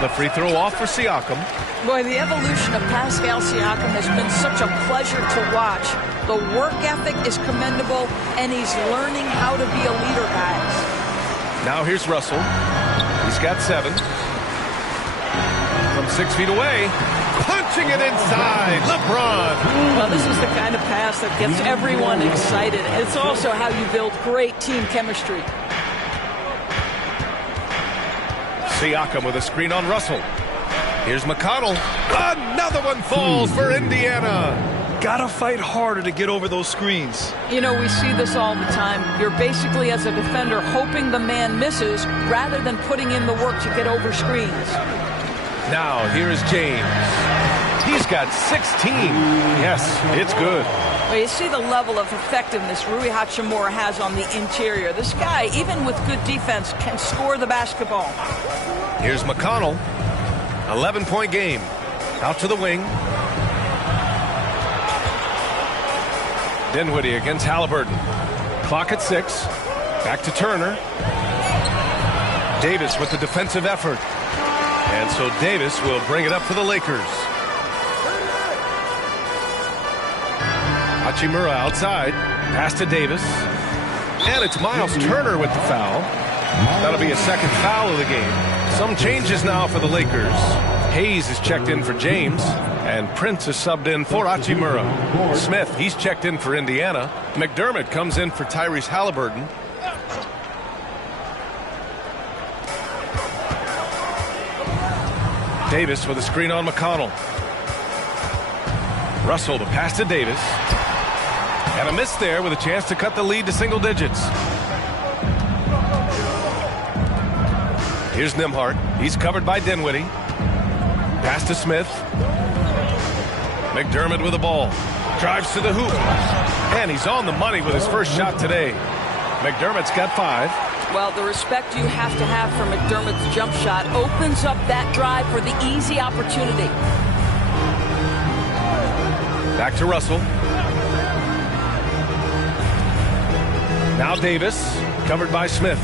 The free throw off for Siakam. Boy, the evolution of Pascal Siakam has been such a pleasure to watch. The work ethic is commendable, and he's learning how to be a leader, guys. Now here's Russell. He's got 7. From 6 feet away. Punching it inside. LeBron. Well, this is the kind of pass that gets everyone excited. It's also how you build great team chemistry. Siakam with a screen on Russell. Here's McConnell. Another one falls for Indiana. Gotta fight harder to get over those screens. You know, we see this all the time. You're basically, as a defender, hoping the man misses rather than putting in the work to get over screens. Now, here's James. He's got 16. Yes, it's good. Well, you see the level of effectiveness Rui Hachimura has on the interior. This guy, even with good defense, can score the basketball. Here's McConnell. 11-point game. Out to the wing. Dinwiddie against Halliburton. Clock at 6. Back to Turner. Davis with the defensive effort. And so Davis will bring it up for the Lakers. Hachimura outside. Pass to Davis. And it's Miles Turner with the foul. That'll be a second foul of the game. Some changes now for the Lakers. Hayes is checked in for James. And Prince is subbed in for Hachimura. Smith, he's checked in for Indiana. McDermott comes in for Tyrese Halliburton. Davis with a screen on McConnell. Russell the pass to Davis. And a miss there with a chance to cut the lead to single digits. Here's Nembhard. He's covered by Dinwiddie. Pass to Smith. McDermott with the ball. Drives to the hoop. And he's on the money with his first shot today. McDermott's got 5. Well, the respect you have to have for McDermott's jump shot opens up that drive for the easy opportunity. Back to Russell. Now Davis, covered by Smith.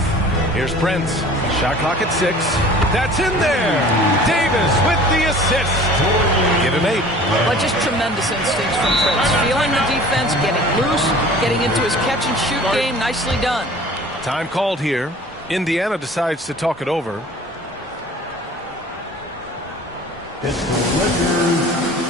Here's Brent. Shot clock at 6. That's in there. Davis with the assist. Give him 8. Well, just tremendous instincts from Prince. Feeling the defense, getting loose, getting into his catch-and-shoot game. Nicely done. Time called here. Indiana decides to talk it over. It's the Lakers.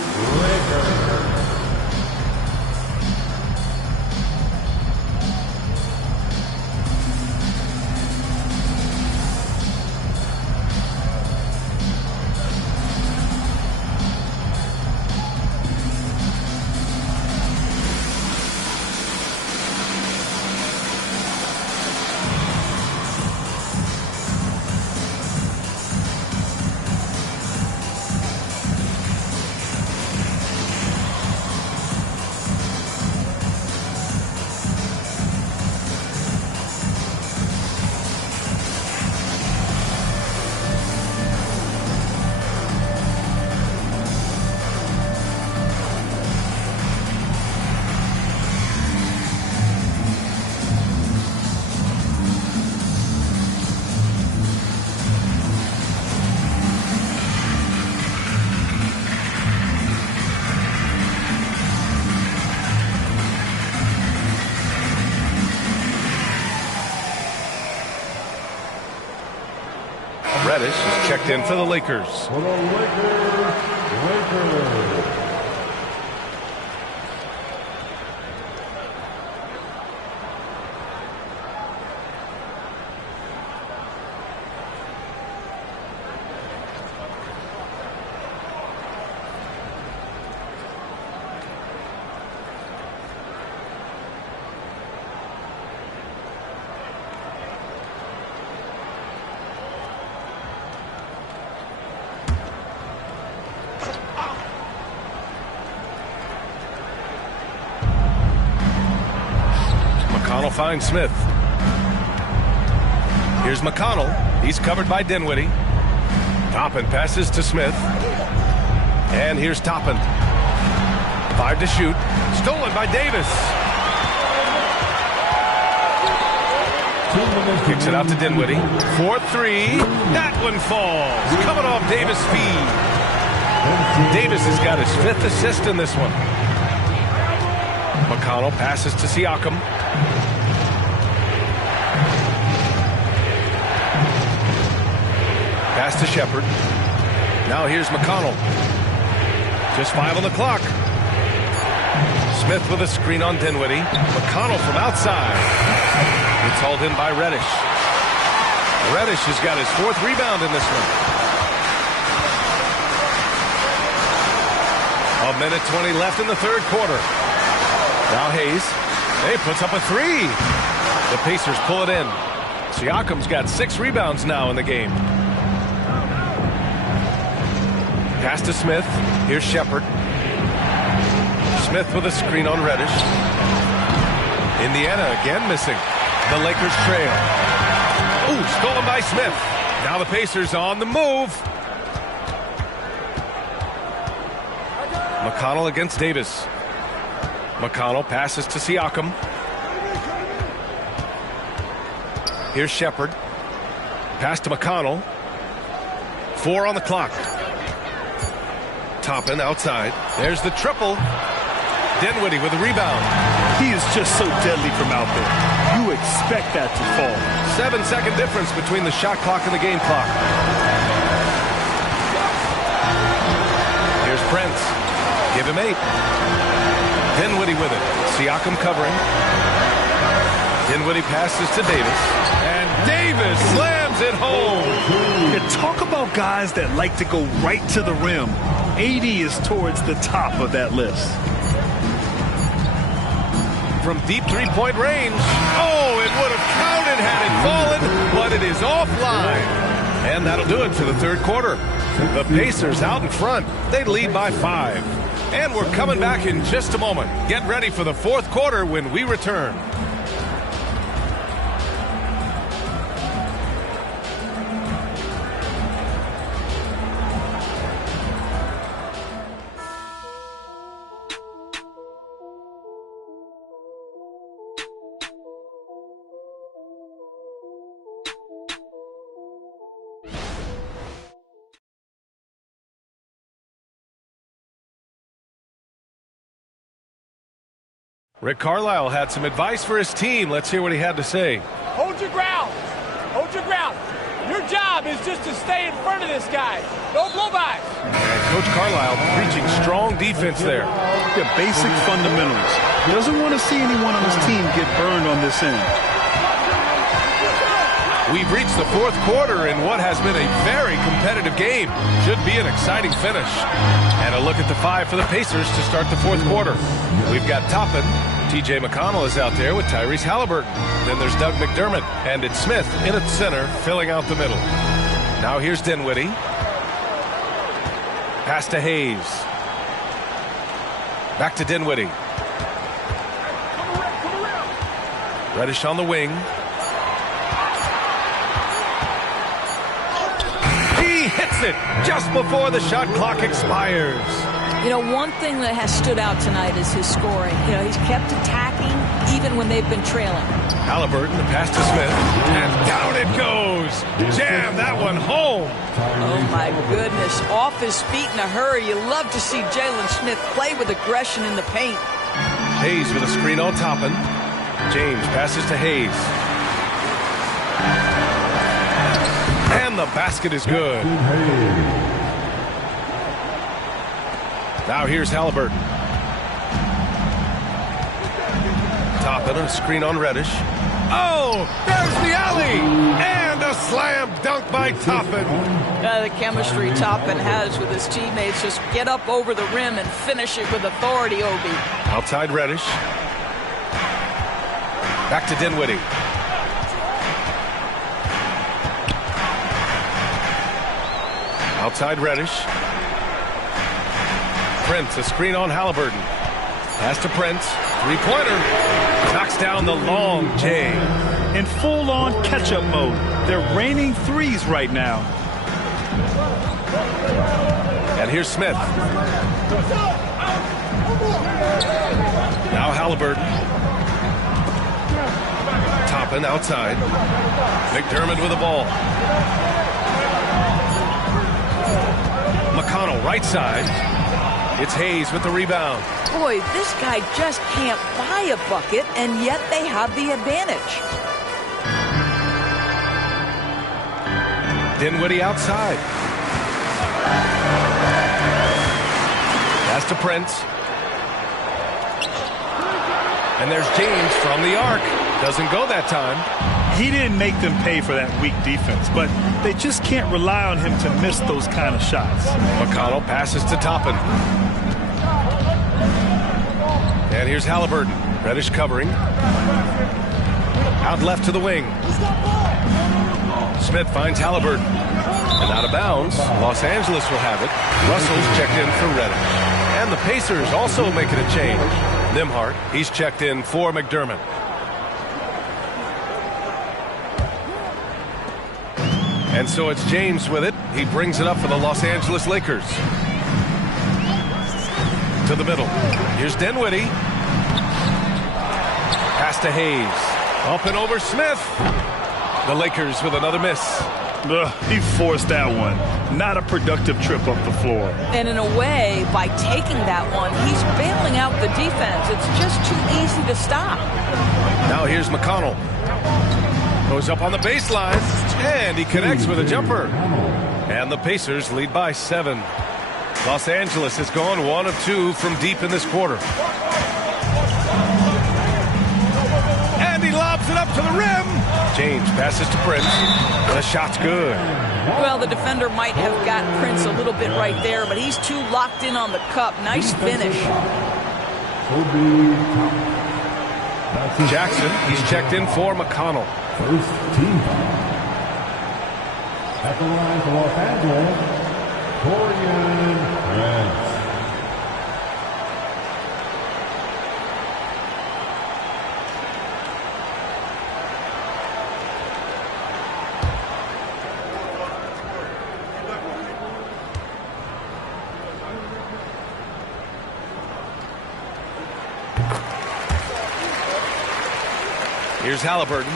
Reddish is checked in for the Lakers. For the Lakers. McConnell finds Smith. Here's McConnell. He's covered by Dinwiddie. Toppin passes to Smith. And here's Toppin. 5 to shoot. Stolen by Davis. Kicks it out to Dinwiddie. 4-3. That one falls. Coming off Davis' feed. Davis has got his 5th assist in this one. McConnell passes to Siakam. Pass to Shepard. Now here's McConnell. Just 5 on the clock. Smith with a screen on Dinwiddie. McConnell from outside. It's hauled in by Reddish. Reddish has got his 4th rebound in this one. 1:20 left in the 3rd quarter. Now Hayes. He puts up a 3. The Pacers pull it in. Siakam's got 6 rebounds now in the game. Pass to Smith. Here's Shepard. Smith with a screen on Reddish. Indiana again missing. The Lakers trail. Ooh, stolen by Smith. Now the Pacers on the move. McConnell against Davis. McConnell passes to Siakam. Here's Shepard. Pass to McConnell. 4 on the clock. Toppin outside. There's the triple. Dinwiddie with a rebound. He is just so deadly from out there. You expect that to fall. 7-second difference between the shot clock and the game clock. Here's Prince. Give him 8. Dinwiddie with it. Siakam covering. Dinwiddie passes to Davis. And Davis slams slams it home. Yeah, talk about guys that like to go right to the rim. AD is towards the top of that list. From deep three-point range. Oh, it would have counted had it fallen, but it is offline. And that'll do it for the third quarter. The Pacers out in front. They lead by 5. And we're coming back in just a moment. Get ready for the fourth quarter when we return. Rick Carlisle had some advice for his team. Let's hear what he had to say. Hold your ground. Hold your ground. Your job is just to stay in front of this guy. Don't blow by. And Coach Carlisle preaching strong defense there. Yeah, basic fundamentals. Doesn't want to see anyone on his team get burned on this end. We've reached the fourth quarter in what has been a very competitive game. Should be an exciting finish. And a look at the 5 for the Pacers to start the fourth quarter. We've got Toppin. T.J. McConnell is out there with Tyrese Halliburton. Then there's Doug McDermott. And it's Smith in at center, filling out the middle. Now here's Dinwiddie. Pass to Hayes. Back to Dinwiddie. Reddish on the wing. He hits it just before the shot clock expires. You know, one thing that has stood out tonight is his scoring. You know, he's kept attacking even when they've been trailing. Halliburton, the pass to Smith, and down it goes. Jam that one home. Oh, my goodness. Off his feet in a hurry. You love to see Jalen Smith play with aggression in the paint. Hayes with a screen on Toppin. James passes to Hayes. And the basket is good. Now here's Halliburton. Toppin, a screen on Reddish. Oh, there's the alley! And a slam dunk by Toppin. The chemistry Toppin has with his teammates. Just get up over the rim and finish it with authority, Obi. Outside Reddish. Back to Dinwiddie. Outside Reddish. Prince, a screen on Halliburton. Pass to Prince. Three-pointer. Knocks down the long J. In full-on catch-up mode. They're raining threes right now. And here's Smith. Now Halliburton. Toppin outside. McDermott with the ball. McConnell right side. It's Hayes with the rebound. Boy, this guy just can't buy a bucket, and yet they have the advantage. Dinwiddie outside. Pass to Prince. And there's James from the arc. Doesn't go that time. He didn't make them pay for that weak defense, but they just can't rely on him to miss those kind of shots. McConnell passes to Toppin. And here's Halliburton. Reddish covering. Out left to the wing. Smith finds Halliburton. And out of bounds. Los Angeles will have it. Russell's checked in for Reddish. And the Pacers also making a change. Nembhard, he's checked in for McDermott. And so it's James with it. He brings it up for the Los Angeles Lakers. To the middle. Here's Dinwiddie. Pass to Hayes. Up and over Smith. The Lakers with another miss. He forced that one. Not a productive trip up the floor. And in a way, by taking that one, he's bailing out the defense. It's just too easy to stop. Now here's McConnell. Goes up on the baseline, and he connects with a jumper. And the Pacers lead by 7. Los Angeles has gone 1 of 2 from deep in this quarter. And he lobs Loads it up to the rim. James passes to Prince. The shot's good. Well, the defender might have got Prince a little bit right there, but he's too locked in on the cup. Nice finish. Jackson, he's checked in for McConnell. First team foul. At the line for Los Angeles, Dorian Prince. Here's Halliburton.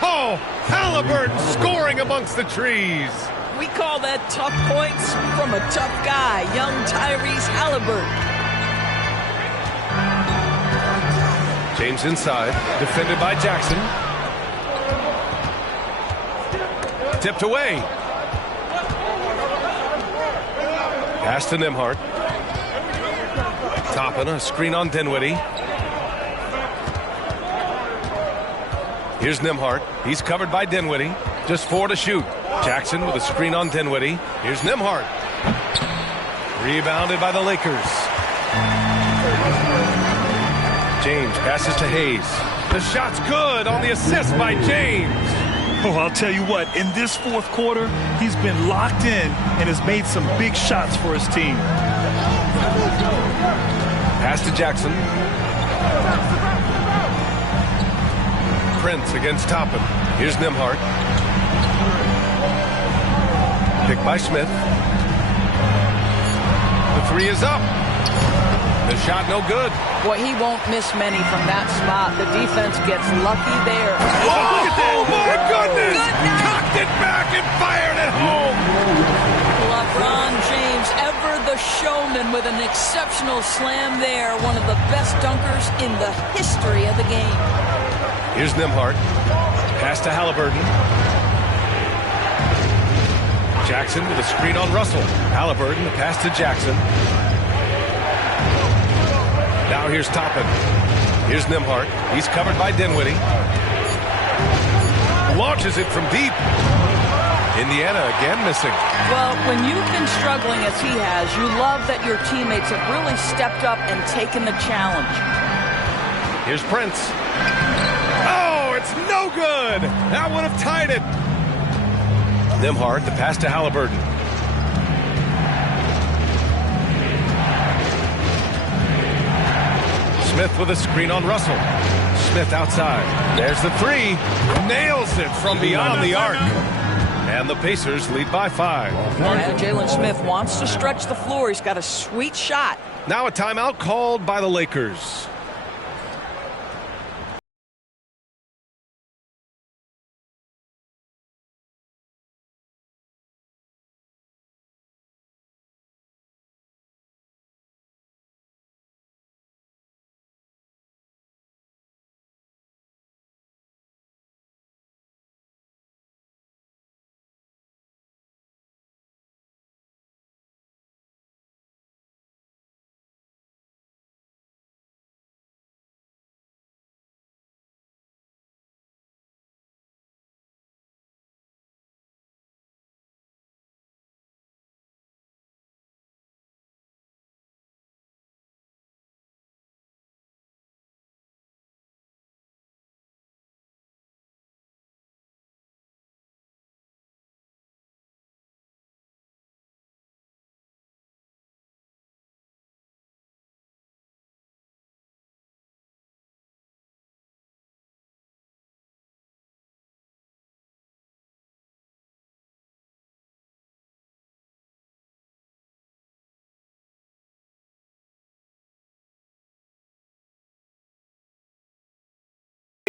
Oh, Halliburton scoring amongst the trees. We call that tough points from a tough guy, young Tyrese Halliburton. James inside, defended by Jackson. Tipped away. Pass to Nembhard. Toppin, a screen on Dinwiddie. Here's Nembhard. He's covered by Dinwiddie. Just 4 to shoot. Jackson with a screen on Dinwiddie. Here's Nembhard. Rebounded by the Lakers. James passes to Hayes. The shot's good on the assist by James. Oh, I'll tell you what, in this fourth quarter, he's been locked in and has made some big shots for his team. Pass to Jackson. Prince against Toppin. Here's Nembhard. Picked by Smith. The three is up. The shot no good. Boy, he won't miss many from that spot. The defense gets lucky there. Oh, look at that. My goodness! Cocked it back and fired it home. LeBron James, ever the showman, with an exceptional slam there. One of the best dunkers in the history of the game. Here's Nembhard. Pass to Halliburton. Jackson with a screen on Russell. Halliburton, the pass to Jackson. Now here's Toppin. Here's Nembhard. He's covered by Dinwiddie. Launches it from deep. Indiana again missing. Well, when you've been struggling as he has, you love that your teammates have really stepped up and taken the challenge. Here's Prince. Oh, it's no good. That would have tied it. Nembhard, the pass to Halliburton. Smith with a screen on Russell. Smith outside. There's the three. Nails it from beyond the arc. And the Pacers lead by 5. And Jalen Smith wants to stretch the floor. He's got a sweet shot. Now a timeout called by the Lakers.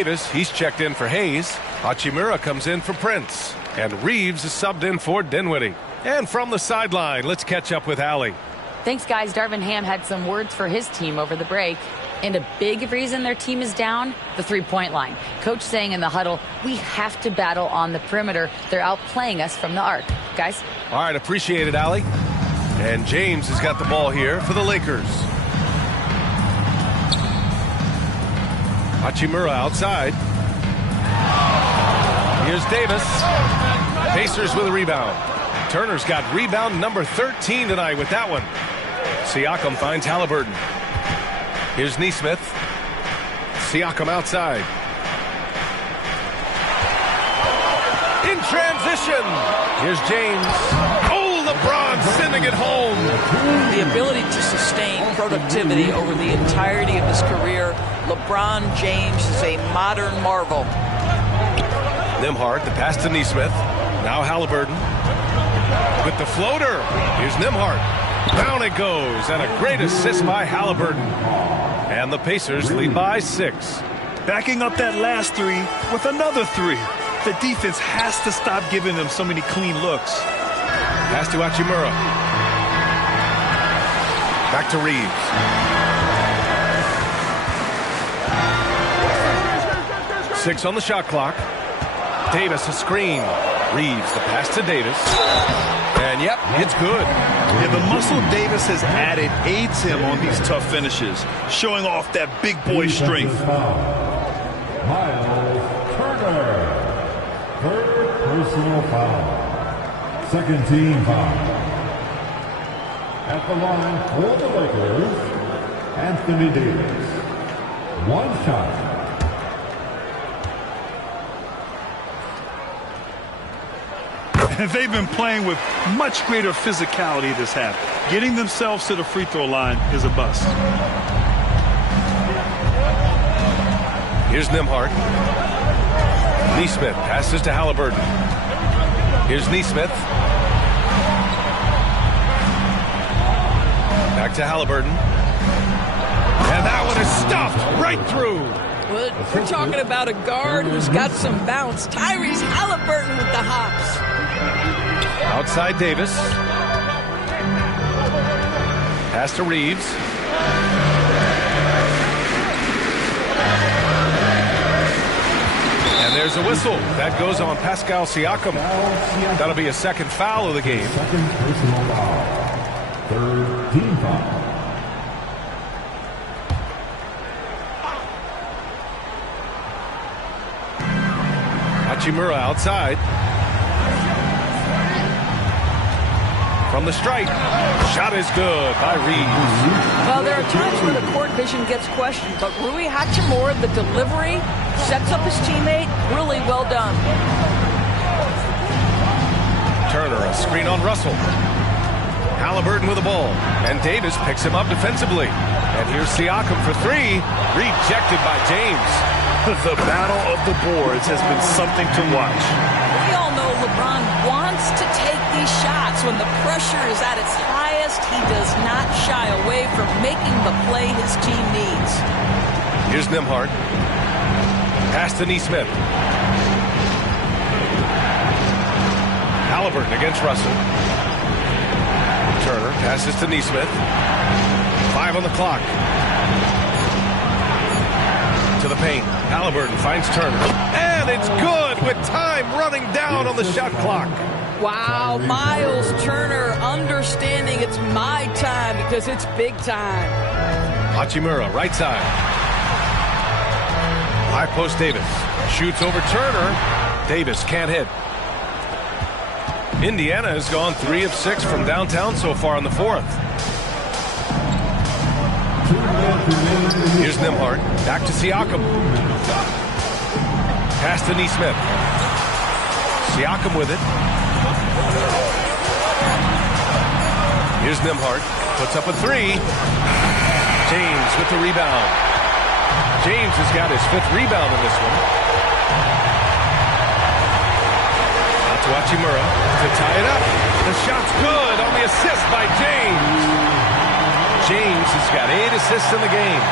Davis, he's checked in for Hayes. Hachimura comes in for Prince. And Reeves is subbed in for Dinwiddie. And from the sideline, let's catch up with Allie. Thanks, guys. Darvin Ham had some words for his team over the break. And a big reason their team is down, the three-point line. Coach saying in the huddle, we have to battle on the perimeter. They're outplaying us from the arc. Guys? All right, appreciate it, Allie. And James has got the ball here for the Lakers. Hachimura outside. Here's Davis. Pacers with a rebound. Turner's got rebound number 13 tonight with that one. Siakam finds Halliburton. Here's Nesmith. Siakam outside. In transition. Here's James. Oh, LeBron sending it home. The ability to sustain productivity over the entirety of his career. LeBron James is a modern marvel. Nembhard, the pass to Nesmith. Now Halliburton. With the floater. Here's Nembhard. Down it goes, and a great assist by Halliburton. And the Pacers lead by 6. Backing up that last three with another three. The defense has to stop giving them so many clean looks. Pass to Hachimura. Back to Reeves. Six on the shot clock. Davis a screen. Reeves the pass to Davis. And yep, it's good. Yeah, the muscle Davis has added aids him on these tough finishes, showing off that big boy strength. Miles Turner. Third personal foul. Second team foul. At the line for the Lakers, Anthony Davis. One shot. They've been playing with much greater physicality this half. Getting themselves to the free throw line is a bust. Here's Nembhard. Nesmith passes to Halliburton. Here's Nesmith. Back to Halliburton. And that one is stuffed right through. Well, we're talking about a guard who's got some bounce. Tyrese Halliburton with the hops. Outside Davis. Pass to Reeves. And there's a whistle. That goes on Pascal Siakam. That'll be a second foul of the game. Second personal foul. Third team foul. Hachimura outside. From the stripe. Shot is good by Reeves. Well, there are times where the court vision gets questioned, but Rui Hachimura, the delivery, sets up his teammate. Really well done. Turner, a screen on Russell. Halliburton with the ball. And Davis picks him up defensively. And here's Siakam for three. Rejected by James. The battle of the boards has been something to watch. We all know LeBron wants to take these shots. When the pressure is at its highest, he does not shy away from making the play his team needs. Here's Nembhard. Pass to Nesmith. Halliburton against Russell. Turner passes to Nesmith. 5 on the clock. To the paint. Halliburton finds Turner. And it's good with time running down on the shot clock. Wow, Miles Turner understanding it's my time because it's big time. Hachimura, right side. High post Davis. Shoots over Turner. Davis can't hit. Indiana has gone 3 of 6 from downtown so far in the fourth. Here's Nembhard. Back to Siakam. Pass to Nesmith. Siakam with it. Here's Nembhard. Puts up a three. James with the rebound. James has got his 5th rebound in this one. Out to Hachimura to tie it up. The shot's good on the assist by James. James has got 8 assists in the game.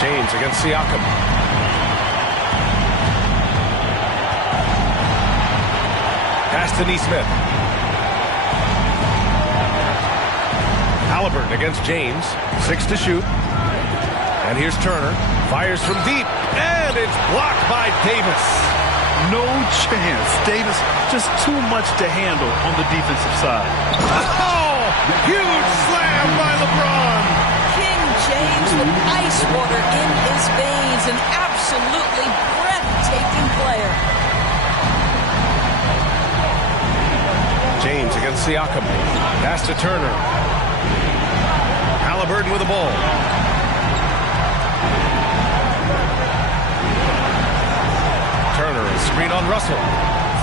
James against Siakam. Pass to Nesmith. Halliburton against James. 6 to shoot. And here's Turner. Fires from deep. And it's blocked by Davis. No chance. Davis just too much to handle on the defensive side. Oh! Huge slam by LeBron. King James with ice water in his veins. An absolutely breathtaking player. James against Siakam. Pass to Turner. Halliburton with the ball. Turner, a screen on Russell.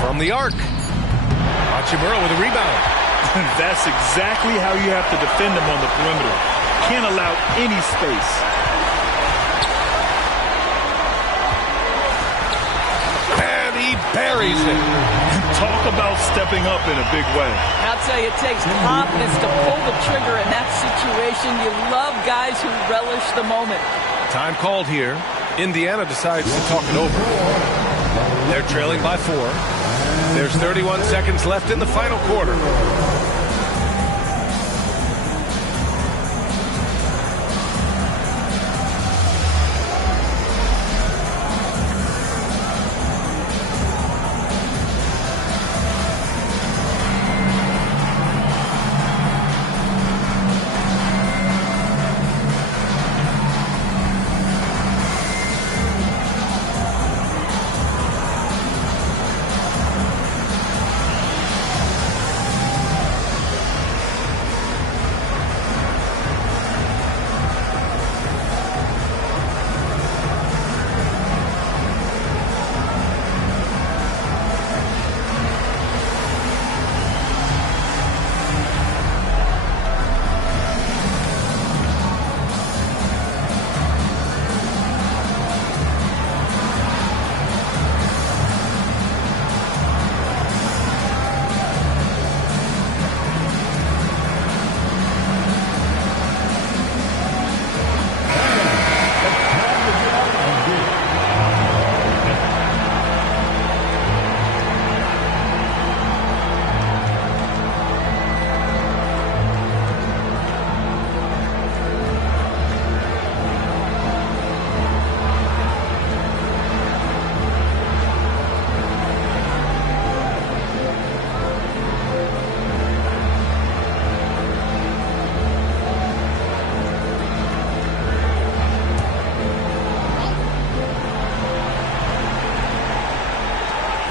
From the arc. Hachimura with a rebound. That's exactly how you have to defend him on the perimeter. Can't allow any space. And he buries it. Talk about stepping up in a big way. I'll tell you, it takes confidence to pull the trigger in that situation. You love guys who relish the moment. Time called here. Indiana decides to talk it over. They're trailing by 4. There's 31 seconds left in the final quarter.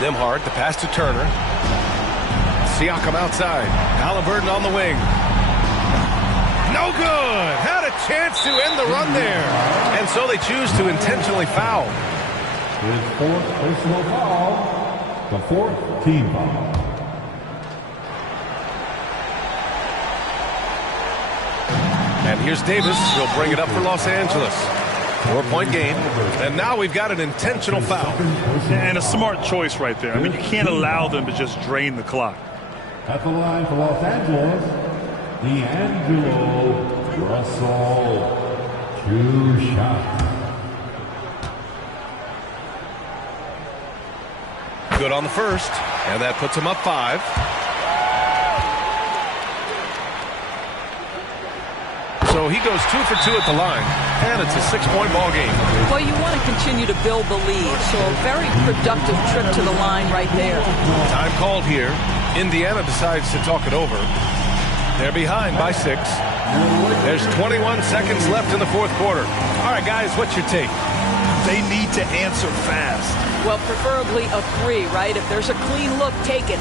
Nimhard, the pass to Turner. Siakam outside. Halliburton on the wing. No good. Had a chance to end the run there. And so they choose to intentionally foul. His 4th personal foul. The 4th team foul. And here's Davis. He'll bring it up for Los Angeles. 4-point game. And now we've got an intentional foul. And a smart choice right there. I mean, you can't allow them to just drain the clock. At the line for Los Angeles, D'Angelo Russell. 2 shots. Good on the first. And that puts him up 5. So he goes 2 for 2 at the line, and it's a 6-point ball game. Well, you want to continue to build the lead, so a very productive trip to the line right there. Time called here. Indiana decides to talk it over. They're behind by 6. There's 21 seconds left in the 4th quarter. All right, guys, what's your take? They need to answer fast. Well, preferably a 3, right? If there's a clean look, take it.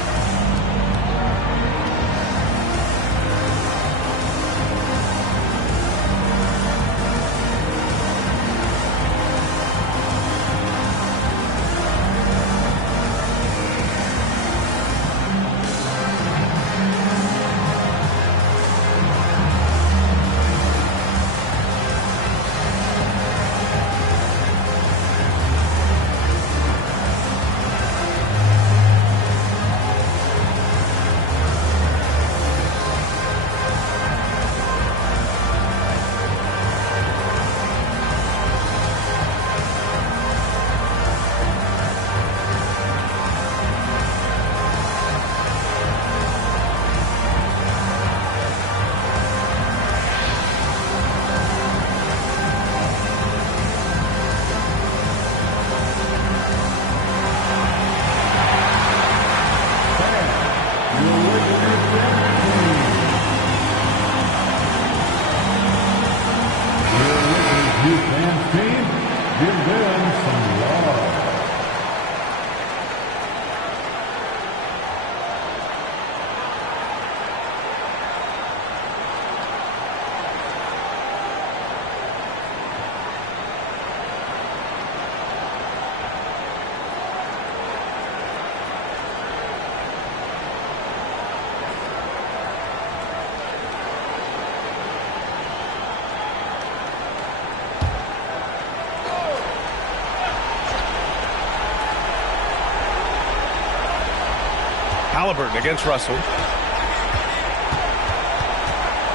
Halliburton against Russell.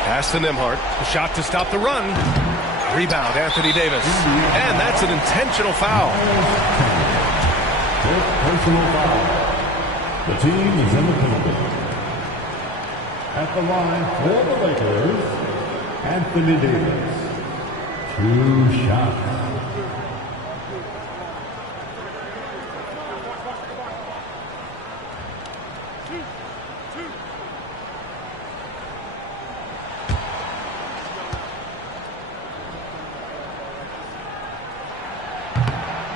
Pass to Nembhard. A shot to stop the run. Rebound, Anthony Davis. And that's an intentional foul. Personal foul. The team is in the penalty. At the line for the Lakers, Anthony Davis. 2 shots.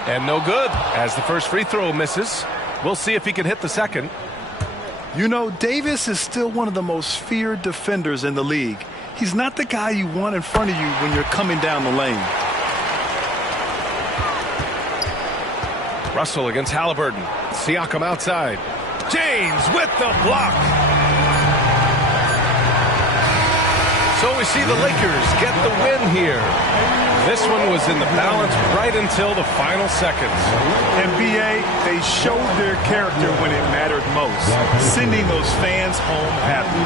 And no good, as the first free throw misses. We'll see if he can hit the second. You know, Davis is still one of the most feared defenders in the league. He's not the guy you want in front of you when you're coming down the lane. Russell against Halliburton. Siakam outside. James with the block. So we see the Lakers get the win here. This one was in the balance right until the final seconds. And B.A., they showed their character when it mattered most, sending those fans home happy.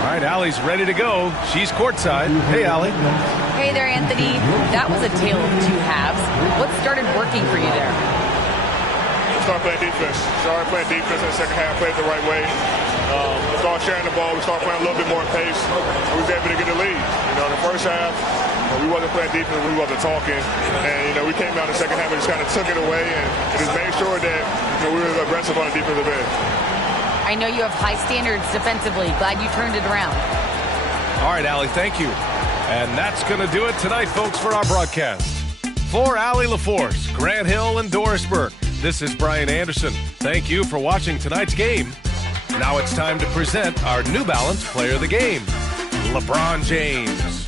All right, Allie's ready to go. She's courtside. Hey, Allie. Hey there, Anthony. That was a tale of 2 halves. What started working for you there? Started playing defense. In the second half, played the right way. We started sharing the ball. We started playing a little bit more pace. We was able to get the lead. You know, in the first half, we wasn't playing defense. We wasn't talking. And, you know, we came out in the second half and just kind of took it away and just made sure that, you know, we were aggressive on the defensive end. I know you have high standards defensively. Glad you turned it around. All right, Allie, thank you. And that's going to do it tonight, folks, for our broadcast. For Allie LaForce, Grant Hill, and Doris Burke, this is Brian Anderson. Thank you for watching tonight's game. Now it's time to present our New Balance Player of the Game, LeBron James.